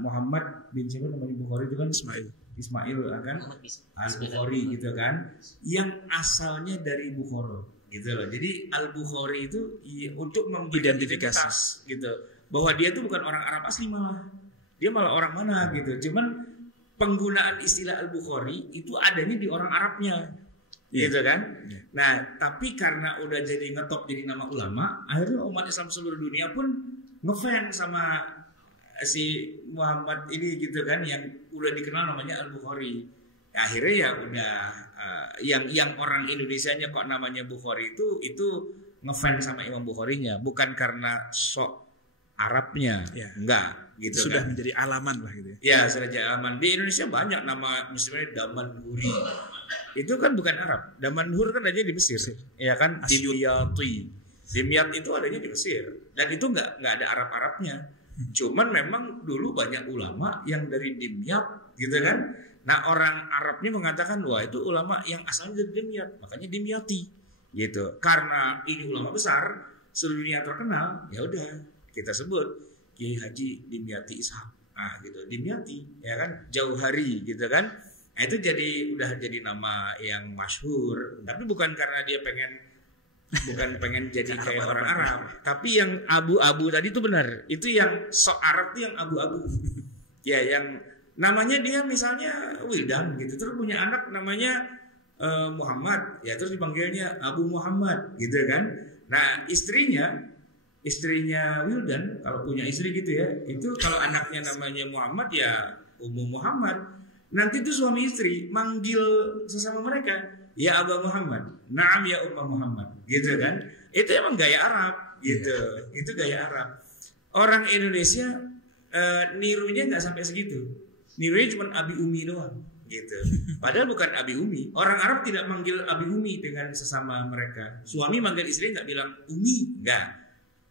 Muhammad bin siapa namanya Bukhari itu kan Ismail kan Al-Bukhari gitu kan, yang asalnya dari Bukhara gitu loh. Jadi Al-Bukhari itu untuk mengidentifikasi gitu bahwa dia tuh bukan orang Arab asli malah, dia malah orang mana gitu. Cuman penggunaan istilah Al-Bukhari itu adanya di orang Arabnya, gitu kan. Nah, tapi karena udah jadi ngetop jadi nama ulama, akhirnya umat Islam seluruh dunia pun ngefans sama si Muhammad ini gitu kan, yang udah dikenal namanya Al-Bukhari. Akhirnya ya udah yang orang Indonesianya kok namanya Bukhari itu ngefans sama Imam Bukharinya, bukan karena sok Arabnya, enggak gitu. Sudah kan menjadi alaman lah gitu ya. Ya, sudah jadi alaman. Di Indonesia banyak nama misalnya Damanhuri. Itu kan bukan Arab. Damanhur kan adanya di Mesir. Ya kan, Dimyati. Dimyat itu adanya di Mesir. Dan itu enggak ada Arab-Arabnya. Cuman memang dulu banyak ulama yang dari Dimyat gitu kan. Nah, orang Arabnya mengatakan wah itu ulama yang asalnya dari Dimyat, makanya Dimyati gitu. Karena ini ulama besar, seluruh dunia terkenal, ya udah kita sebut Kiai Haji Dimyati Ishaq. Nah, gitu. Dimyati ya kan, jauh hari gitu kan. Nah, itu udah jadi nama yang masyhur, tapi bukan karena dia pengen jadi kayak orang Arab, tapi yang abu-abu tadi itu benar. Itu yang sok Arab itu yang abu-abu. Ya, yang namanya dia misalnya Wildan gitu, terus punya anak namanya Muhammad, ya terus dipanggilnya Abu Muhammad gitu kan. Nah, istrinya Wildan kalau punya istri gitu ya, itu kalau anaknya namanya Muhammad ya Ummu Muhammad. Nanti tuh suami istri manggil sesama mereka, ya Aba Muhammad, naam ya Ummu Muhammad, gitu kan. Itu emang gaya Arab gitu. Itu gaya Arab. Orang Indonesia nirunya nggak sampai segitu. Nirunya cuma Abi Umi doang gitu. Padahal bukan Abi Umi. Orang Arab tidak manggil Abi Umi dengan sesama mereka. Suami manggil istri nggak bilang Umi, enggak.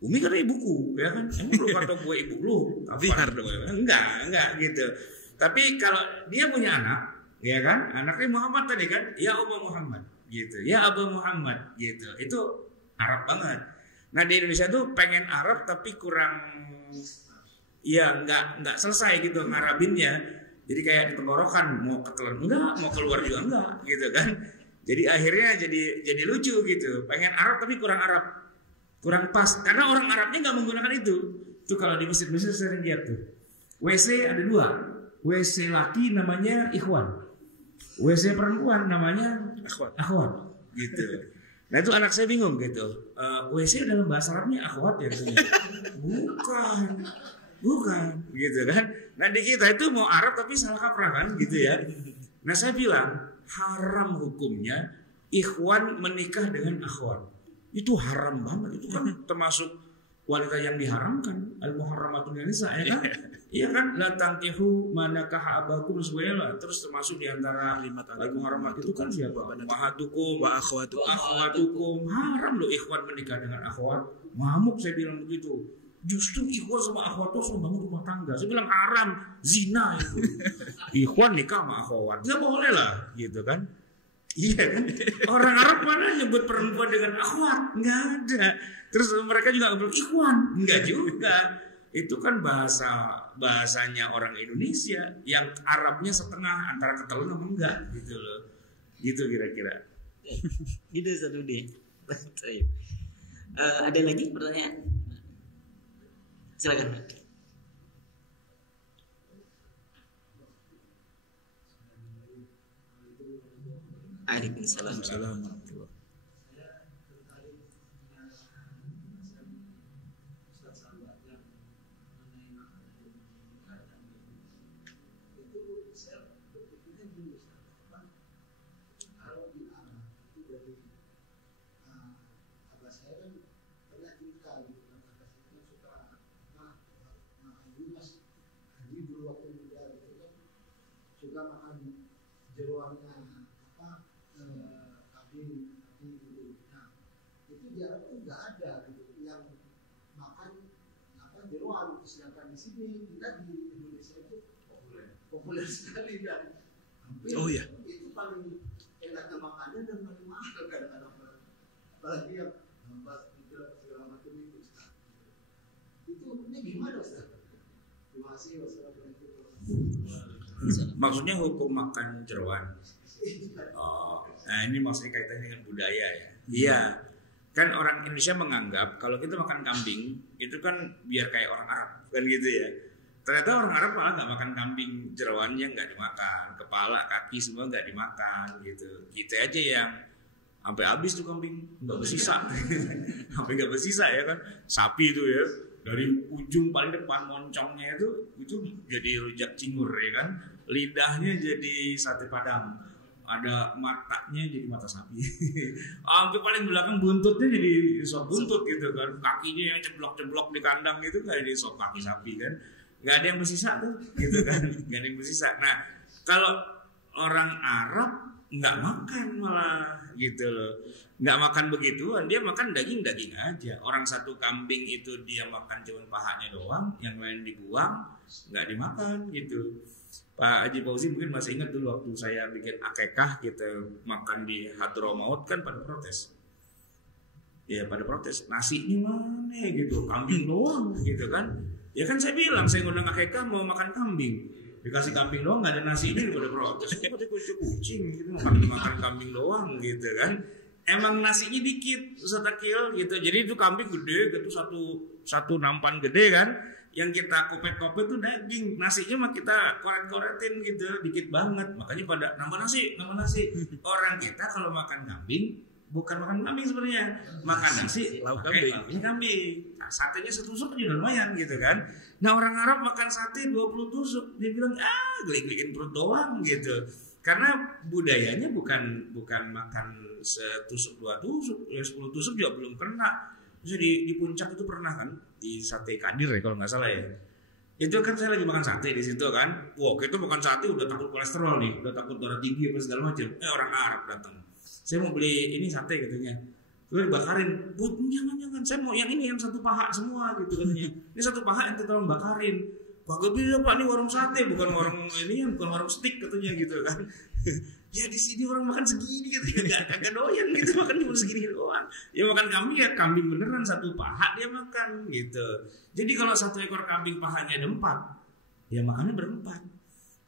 Umi kan ibuku, ya kan? Emang lu kata gue ibu lu? Kapan? Enggak gitu. Tapi kalau dia punya anak, ya kan? Anaknya Muhammad tadi kan? Ya Ummu Muhammad, gitu. Ya Abu Muhammad, gitu. Itu Arab banget. Nah, di Indonesia tuh pengen Arab tapi kurang, ya nggak selesai gitu ngarabinnya. Jadi kayak di tenggorokan, mau ketelan enggak, mau keluar juga enggak, gitu kan? Jadi akhirnya jadi lucu gitu. Pengen Arab tapi kurang Arab. Kurang pas, karena orang Arabnya nggak menggunakan itu. Itu kalau di masjid-masjid sering lihat tuh. WC ada 2. WC laki namanya Ikhwan. WC perempuan namanya Akhwat. Gitu. Nah itu anak saya bingung gitu. WC dalam bahasa Arabnya Akhwat ya? Bukan. Gitu kan. Nah di kita itu mau Arab tapi salah kaprah kan gitu ya. Nah saya bilang haram hukumnya Ikhwan menikah dengan Akhwat. Itu haram banget, itu kan termasuk wanita yang diharamkan, al-muharramatun nisa, ya kan? Iya kan, la tankihu manakaha abakum sebagainya, terus termasuk di antara al-muharramat itu kan siapa? Mahatukum wa akhwatukum. Haram loh ikhwan menikah dengan akhwat. Ngamuk saya bilang begitu. Justru ikhwan sama akhwat itu membangun rumah tangga. Saya bilang haram, zina itu. Ikhwan nikah sama akhwat, nggak boleh lah, gitu kan? Iya kan? Orang Arab mana nyebut perempuan dengan akhwat? Nggak ada. Terus mereka juga bilang ikhwan? Nggak juga. Itu kan bahasanya orang Indonesia yang Arabnya setengah antara ketelan sama enggak gitu loh. Gitu kira-kira. Gitu satu deh. Ada lagi pertanyaan? Silakan. Waalaikumsalam. Suka makan jeruannya kabin gitu. Nah, itu di Arab tuh nggak ada gitu yang makan jeruan. Sedangkan di sini kita di Indonesia itu populer sekali dan hampir itu paling enaknya makanan dan paling mahal kadang-kadang, apalagi yang nambah segala macam itu. Itu ini gimana Ustaz? Terima kasih wassalamualaikum. Maksudnya hukum makan jeroan. Oh, nah ini maksudnya kaitannya dengan budaya ya. Iya. Kan orang Indonesia menganggap kalau kita makan kambing itu kan biar kayak orang Arab kan gitu ya. Ternyata orang Arab malah nggak makan kambing, jeroannya nggak dimakan, kepala, kaki semua nggak dimakan gitu. Kita aja yang sampai habis tuh kambing, nggak bersisa, sampai nggak bersisa ya kan. Sapi itu ya, dari ujung paling depan moncongnya itu jadi rujak cingur ya kan, lidahnya jadi sate padang, ada matanya jadi mata sapi, sampai paling belakang buntutnya jadi sop buntut gitu kan, kakinya yang ceblok-ceblok di kandang itu kayak di sop kaki sapi kan, nggak ada yang bersisa tuh gitu kan, nggak ada yang bersisa. Nah kalau orang Arab nggak makan malah gitu loh, nggak makan begituan, dia makan daging aja. Orang satu kambing itu dia makan cuma pahanya doang, yang lain dibuang, nggak dimakan gitu. Pak Haji Fauzi mungkin masih ingat dulu waktu saya bikin akekah kita makan di Hadramaut kan pada protes. Ya pada protes, nasinya mana gitu, kambing doang gitu kan. Ya kan saya bilang saya ngundang akekah mau makan kambing, dikasih kambing doang nggak ada nasinya pada protes. Seperti kucing gitu makan kambing doang gitu kan. Emang nasinya dikit, setakil gitu. Jadi itu kambing gede gitu, satu nampan gede kan. Yang kita kopet-kopet itu daging, nasinya mah kita koret-koretin gitu, dikit banget. Makanya pada nambah nasi. Orang kita kalau makan kambing bukan makan kambing sebenarnya, makan nasi lauk kambing. Nah, satenya setusuk aja udah lumayan gitu kan. Nah orang Arab makan sate 20 tusuk, dia bilang geli-geliin perut doang gitu. Karena budayanya bukan makan setusuk 2 tusuk, 10 tusuk juga belum kena. Terus di puncak itu pernah kan di Sate Kadir ya kalau nggak salah ya. Itu kan saya lagi makan sate di situ kan. Wah kita makan sate udah takut kolesterol nih, udah takut darah tinggi apa segala macam. Orang Arab datang. Saya mau beli ini sate katanya. Terus dibakarin. Jangan, saya mau yang ini yang satu paha semua gitu katanya. Ini satu paha yang tolong bakarin. Pak bisa Pak ini warung sate bukan warung ini, bukan warung steak katanya gitu kan. Ya di sini orang makan segini katanya, kagak doyan gitu, makan cuma segini doang. Ya makan kambing ya kambing beneran satu paha dia makan gitu. Jadi kalau satu ekor kambing pahanya ada 4, ya makannya berempat.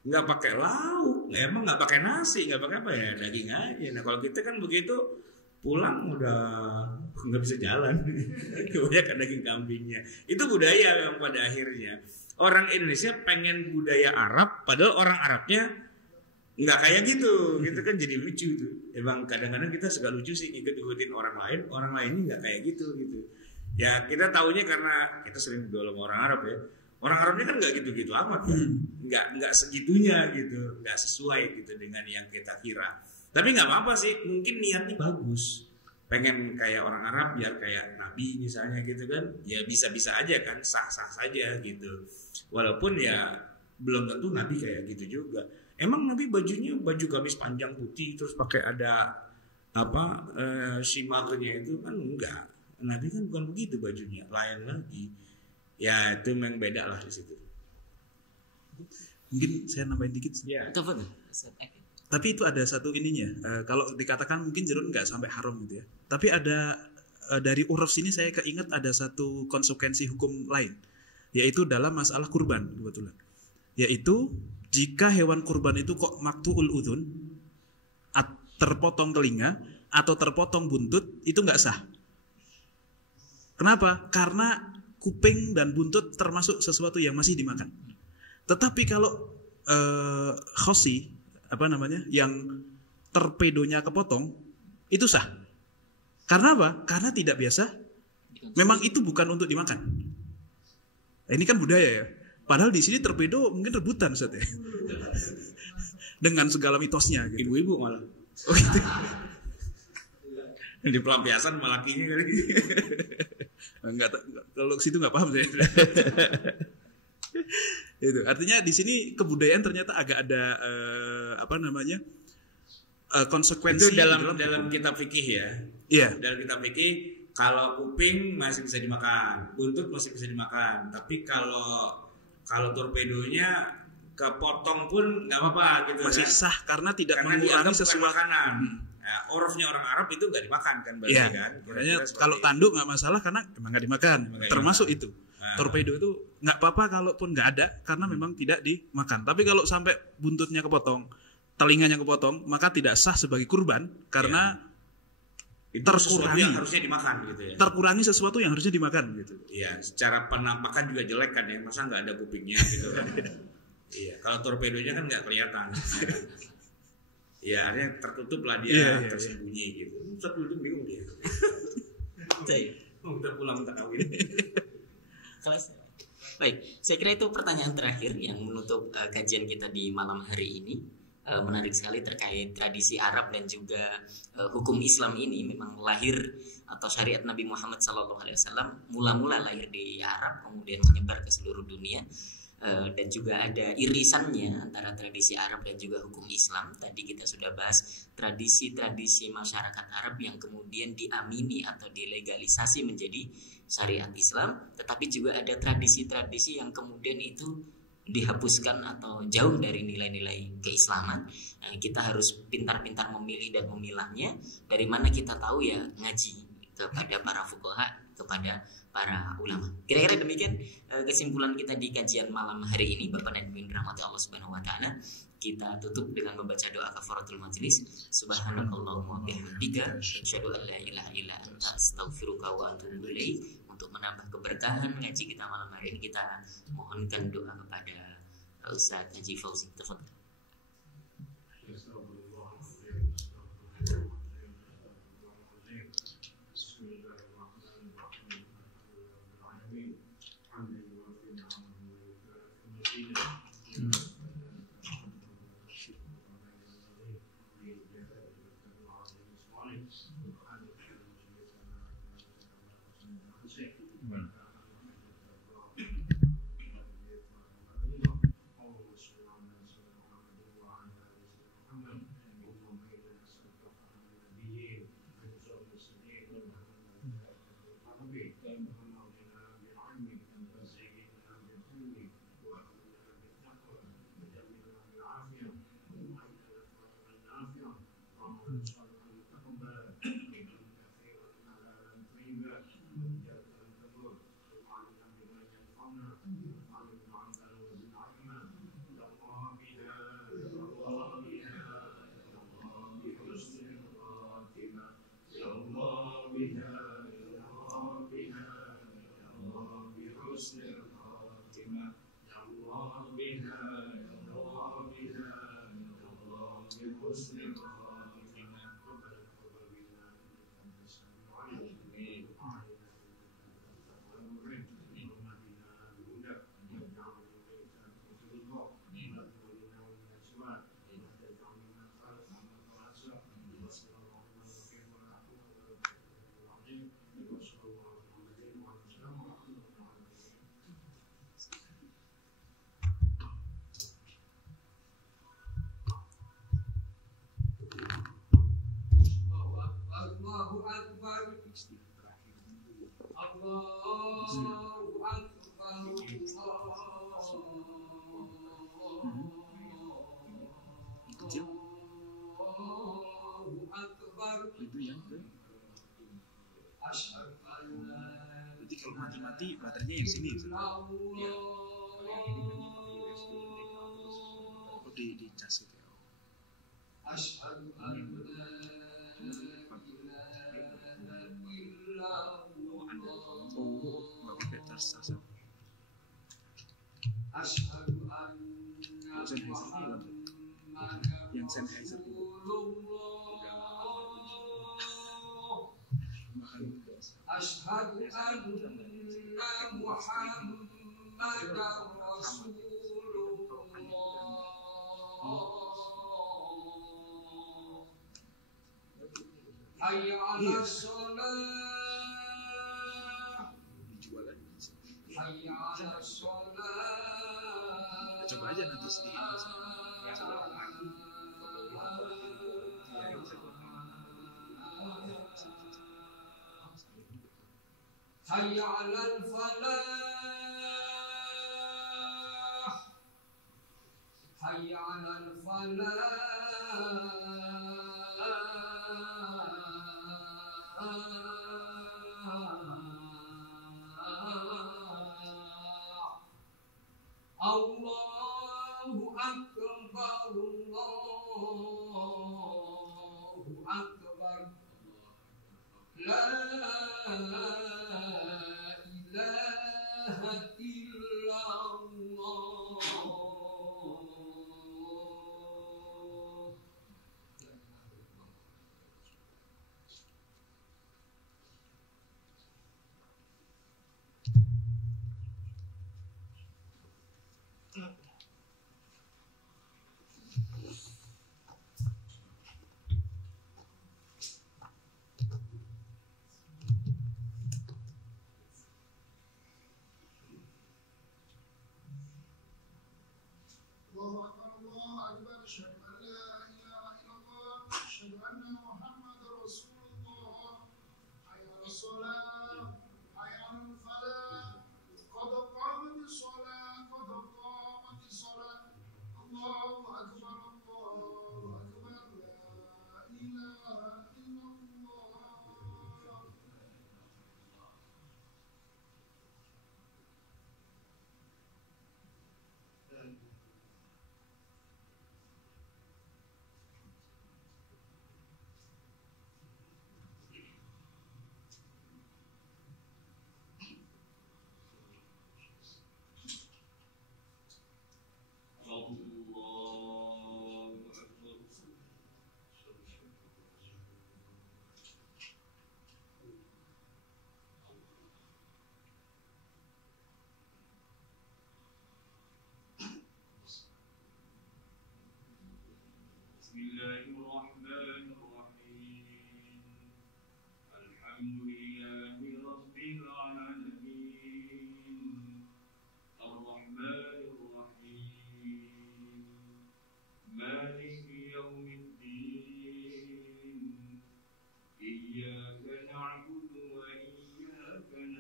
Nggak pakai lauk, emang nggak pakai nasi, nggak pakai apa ya, daging aja. Nah kalau kita kan begitu pulang udah nggak bisa jalan, kebanyakan daging kambingnya. Itu budaya yang pada akhirnya orang Indonesia pengen budaya Arab, padahal orang Arabnya nggak kayak gitu kan jadi lucu tuh. Emang kadang-kadang kita suka lucu sih ngikutin orang lain nggak kayak gitu. Ya kita taunya karena kita sering bergaul sama orang Arab ya. Orang Arabnya kan nggak gitu-gitu amat kan, nggak segitunya gitu, nggak sesuai gitu dengan yang kita kira. Tapi nggak apa-apa sih, mungkin niatnya bagus, pengen kayak orang Arab biar kayak Nabi misalnya gitu kan, ya bisa-bisa aja kan, sah-sah saja gitu. Walaupun ya belum tentu Nabi kayak gitu juga. Emang Nabi bajunya baju gamis panjang putih terus pakai ada simarnya itu kan enggak. Nabi kan bukan begitu bajunya, lain lagi. Ya itu memang beda lah di situ. Mungkin saya nambahin dikit. Ya. Tapi itu ada satu ininya. Kalau dikatakan mungkin jeruk nggak sampai haram gitu ya. Tapi ada dari uruf sini saya keinget ada satu konsekuensi hukum lain, yaitu dalam masalah kurban kebetulan. Yaitu jika hewan kurban itu kok maktuul udhun, terpotong telinga atau terpotong buntut, itu nggak sah. Kenapa? Karena kuping dan buntut termasuk sesuatu yang masih dimakan. Tetapi kalau khosi yang torpedonya kepotong, itu sah. Karena apa? Karena tidak biasa. Memang itu bukan untuk dimakan. Nah, ini kan budaya ya. Padahal di sini torpedo mungkin rebutan Ustaz ya. Dengan segala mitosnya gitu. Ibu-ibu malah. Oh gitu. Di pelampiasan sama lakinya kali. Enggak, kalau ke situ nggak paham saya. Itu artinya di sini kebudayaan ternyata agak ada konsekuensi. Itu dalam kitab fikih ya. Iya. Dalam kitab fikih kalau kuping masih bisa dimakan, buntut masih bisa dimakan. Tapi kalau torpedonya kepotong pun nggak apa-apa gitu. Masih sah karena tidak mengurangi sesuatu makanan. Nah, orofnya orang Arab itu nggak dimakan kan berarti ya, kan. Makanya kalau tanduk nggak masalah karena memang nggak dimakan. Termasuk itu. Nah, torpedo itu nggak apa-apa kalaupun nggak ada karena memang tidak dimakan. Tapi kalau sampai buntutnya kepotong, telinganya kepotong, maka tidak sah sebagai kurban karena itu sesuatu yang harusnya dimakan gitu ya. Terkurangi sesuatu yang harusnya dimakan gitu. Iya, secara penampakan juga jelek kan ya, masa nggak ada kupingnya gitu kan. Iya, kalau torpedonya kan nggak kelihatan. Iya, artinya tertutup lah dia, tersembunyi gitu. Ustaz dulu bingung dia. Udah pulang kawin. Baik, saya kira itu pertanyaan terakhir yang menutup kajian kita di malam hari ini. Menarik sekali terkait tradisi Arab dan juga hukum Islam ini. Memang lahir atau syariat Nabi Muhammad SAW mula-mula lahir di Arab, kemudian menyebar ke seluruh dunia. Dan juga ada irisannya antara tradisi Arab dan juga hukum Islam. Tadi kita sudah bahas tradisi-tradisi masyarakat Arab yang kemudian diamini atau dilegalisasi menjadi syariat Islam. Tetapi juga ada tradisi-tradisi yang kemudian itu dihapuskan atau jauh dari nilai-nilai keislaman. Kita harus pintar-pintar memilih dan memilahnya. Dari mana kita tahu ya, ngaji kepada para fuqaha, kepada para ulama. Kira-kira demikian kesimpulan kita di kajian malam hari ini, Bapak dan Ibu rahmati Allah Subhanahu wa taala. Kita tutup dengan membaca doa kafaratul majlis. Subhanakallahumma wa bihamdika asyhadu an la ilaha illa anta astaghfiruka wa atubu ilaik. Untuk menambah keberkahan ngaji kita malam hari ini, kita mohonkan doa kepada Ustaz Haji Fauzi. Tafadhol. Itu yang ke berarti kalau mati-mati baterainya yang sini ya. Oh, di cas itu. Bapak kayak tersasar. Yang Sennheiser itu Asyhadu anna Muhammadar Rasulullah. Hayya 'alas shalah. Hayya 'alas shalah. Coba aja nanti sedikit. Hayya 'alal falah. Hayya 'alal falah. Allahu akbar, Allahu akbar.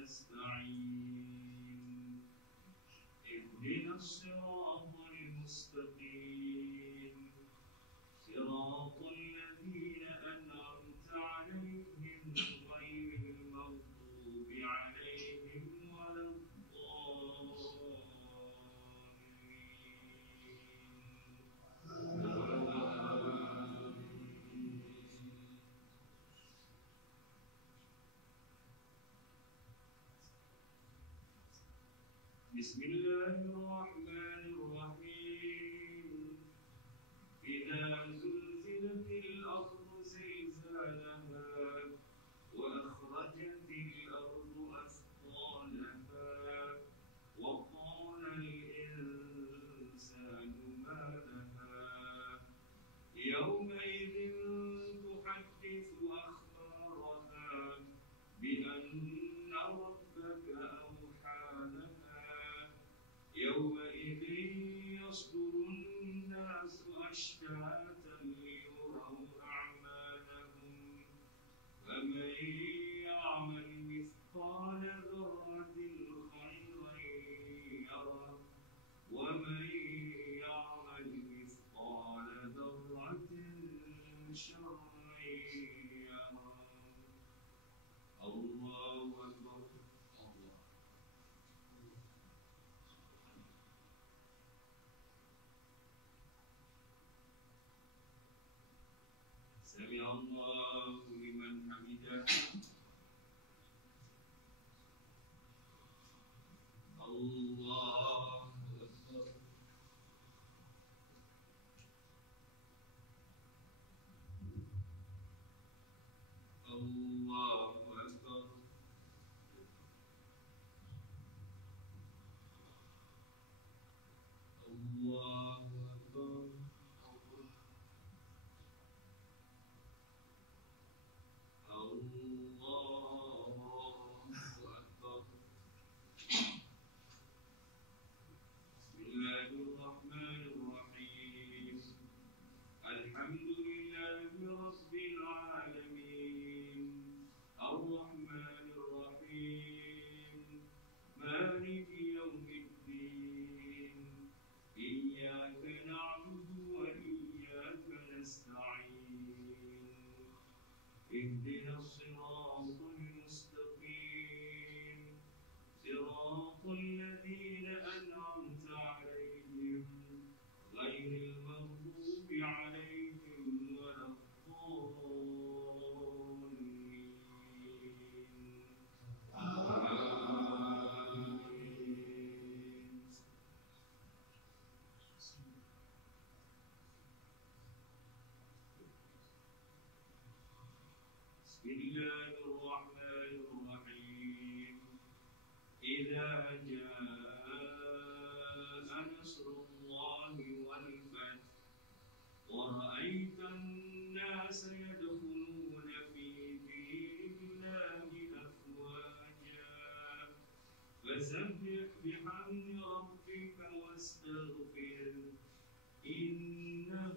نستعين اهدنا الصراط المستقيم صراط الذين أنعمت عليهم غير المغضوب عليهم ولا بسم الله الرحمن الرحيم إذا زلزلت الأرض زلزالها وأخرجت الأرض أثقالها وقال الإنسان ما لها يومئذ تحدث أخبارها بأن ربك أوحى لها يومئذ يصدر الناس أشتاتا ليروا أعمالهم فمن يعمل مثقال ذرة خيرا يره ومن يعمل مثقال ذرة شرا يره الله أكبر سمع الله لمن حمده الله أكبر الله أكبر الله أكبر الله أكبر بسم الله الرحمن الرحيم الحمد لله رب العالمين الرحمن الرحيم مالك يوم الدين إياك نعبد وإياك نستعين اهدنا الصراط المستقيم صراط الذين أنعمت عليهم غير المغضوب عليهم ولا الضالين آمين بسم الله الرحمن الرحيم إذا جاء نصر الله والفتح ورأيت الناس يدخلون في دين الله أفواجا فسبح بحمد ربك واستغفره إنه